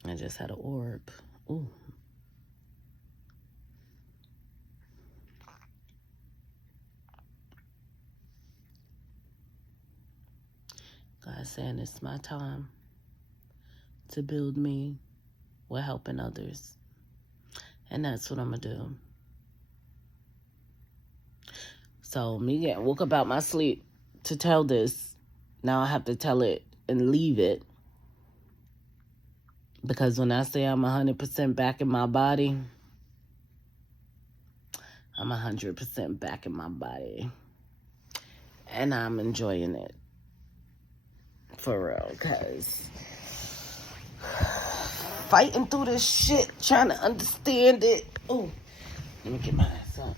I just had an orb. Ooh. God saying it's my time to build me while helping others. And that's what I'm going to do. So me getting woke up out my sleep to tell this, now I have to tell it and leave it. Because when I say I'm 100% back in my body, I'm 100% back in my body. And I'm enjoying it. For real, because fighting through this shit, trying to understand it. Oh, let me get my ass up.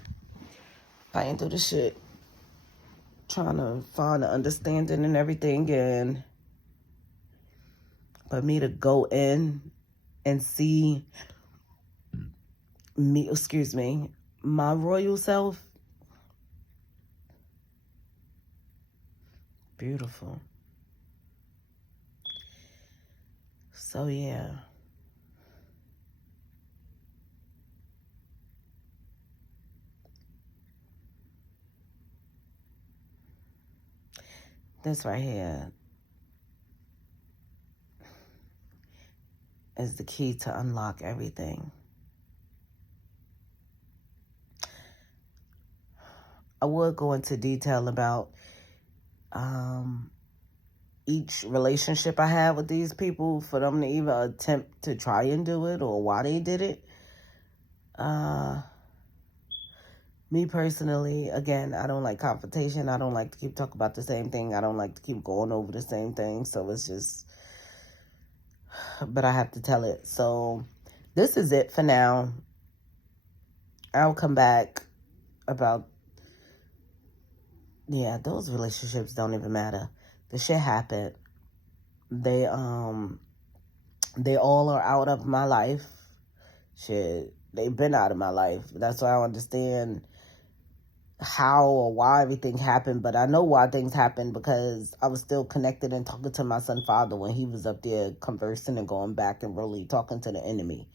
Fighting through this shit, trying to find an understanding and everything. And for me to go in and see me, my royal self, beautiful. So yeah. This right here is the key to unlock everything. I would go into detail about each relationship I had with these people for them to even attempt to try and do it or why they did it. Me personally, again, I don't like confrontation. I don't like to keep talking about the same thing. I don't like to keep going over the same thing. So it's just, but I have to tell it. So this is it for now. I'll come back about, yeah, those relationships don't even matter. The shit happened. They all are out of my life. Shit, they've been out of my life. That's why I don't understand how or why everything happened, but I know why things happened because I was still connected and talking to my son's father when he was up there conversing and going back and really talking to the enemy.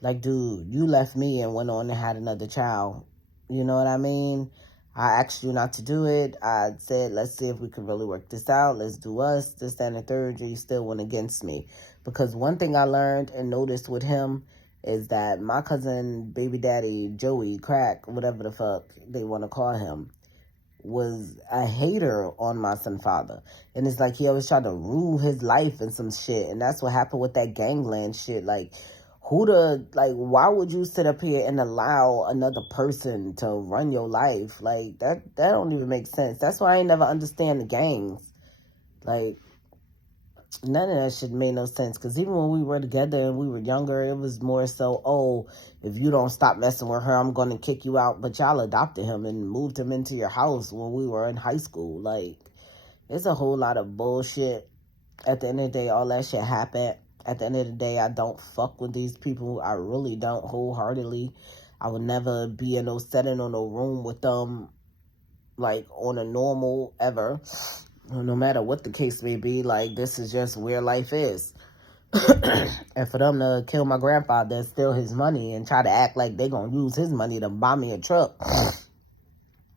Like, dude, you left me and went on and had another child. You know what I mean? I asked you not to do it. I said, let's see if we can really work this out. Let's do us, this, that, and the third. You still went against me. Because one thing I learned and noticed with him is that my cousin, baby daddy, Joey, Crack, whatever the fuck they want to call him, was a hater on my son's father. And it's like he always tried to rule his life and some shit. And that's what happened with that gangland shit. Like, why would you sit up here and allow another person to run your life? Like, that don't even make sense. That's why I ain't never understand the gangs. Like, none of that shit made no sense. Because even when we were together and we were younger, it was more so, oh, if you don't stop messing with her, I'm going to kick you out. But y'all adopted him and moved him into your house when we were in high school. Like, it's a whole lot of bullshit. At the end of the day, all that shit happened. At the end of the day, I don't fuck with these people. I really don't, wholeheartedly. I would never be in no setting or no room with them, like, on a normal ever. No matter what the case may be, like, this is just where life is. And for them to kill my grandfather and steal his money and try to act like they gonna use his money to buy me a truck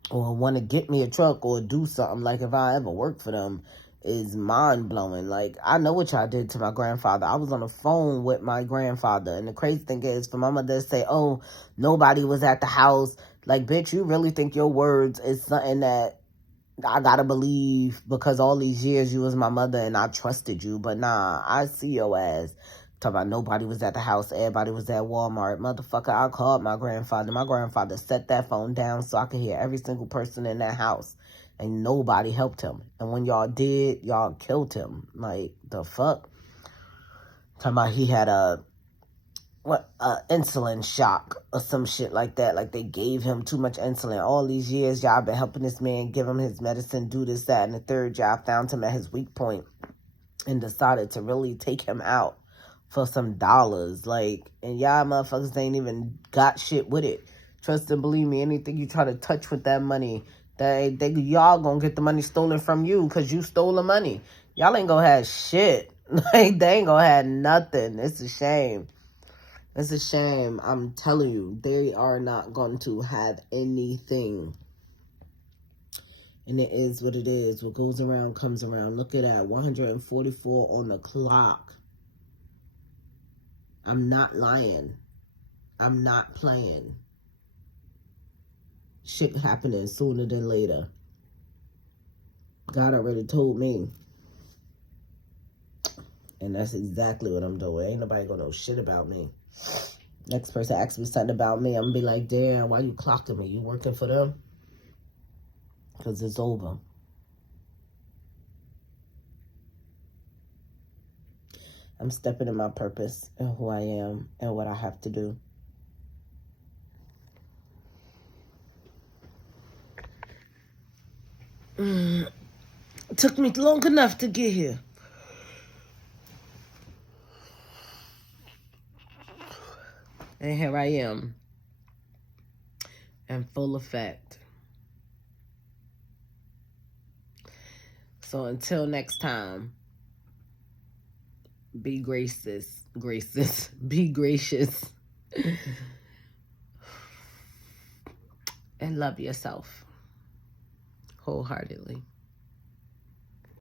or want to get me a truck or do something, like if I ever worked for them, is mind-blowing. Like, I know what y'all did to my grandfather. I was on the phone with my grandfather, and the crazy thing is, for my mother to say, oh, nobody was at the house, like, bitch, you really think your words is something that I gotta believe because all these years you was my mother and I trusted you? But nah, I see your ass talking about nobody was at the house, everybody was at Walmart. Motherfucker, I called my grandfather. My grandfather set that phone down so I could hear every single person in that house, and nobody helped him. And when y'all did, y'all killed him. Like, the fuck? Talking about he had insulin shock or some shit like that. Like, they gave him too much insulin. All these years, y'all been helping this man, give him his medicine, do this, that, and the third. Y'all found him at his weak point and decided to really take him out for some dollars. Like, and y'all motherfuckers ain't even got shit with it. Trust and believe me, anything you try to touch with that money, y'all gonna get the money stolen from you because you stole the money. Y'all ain't gonna have shit. Like, they ain't gonna have nothing. It's a shame. It's a shame. I'm telling you, they are not going to have anything. And it is what it is. What goes around comes around. Look at that. 144 on the clock. I'm not lying. I'm not playing. shit happening sooner than later. God already told me. And that's exactly what I'm doing. Ain't nobody gonna know shit about me. Next person asks me something about me, I'm gonna be like, damn, why you clocking me? You working for them? Because it's over. I'm stepping in my purpose and who I am and what I have to do. It took me long enough to get here. And here I am. In full effect. So until next time, be gracious, be gracious, and love yourself wholeheartedly.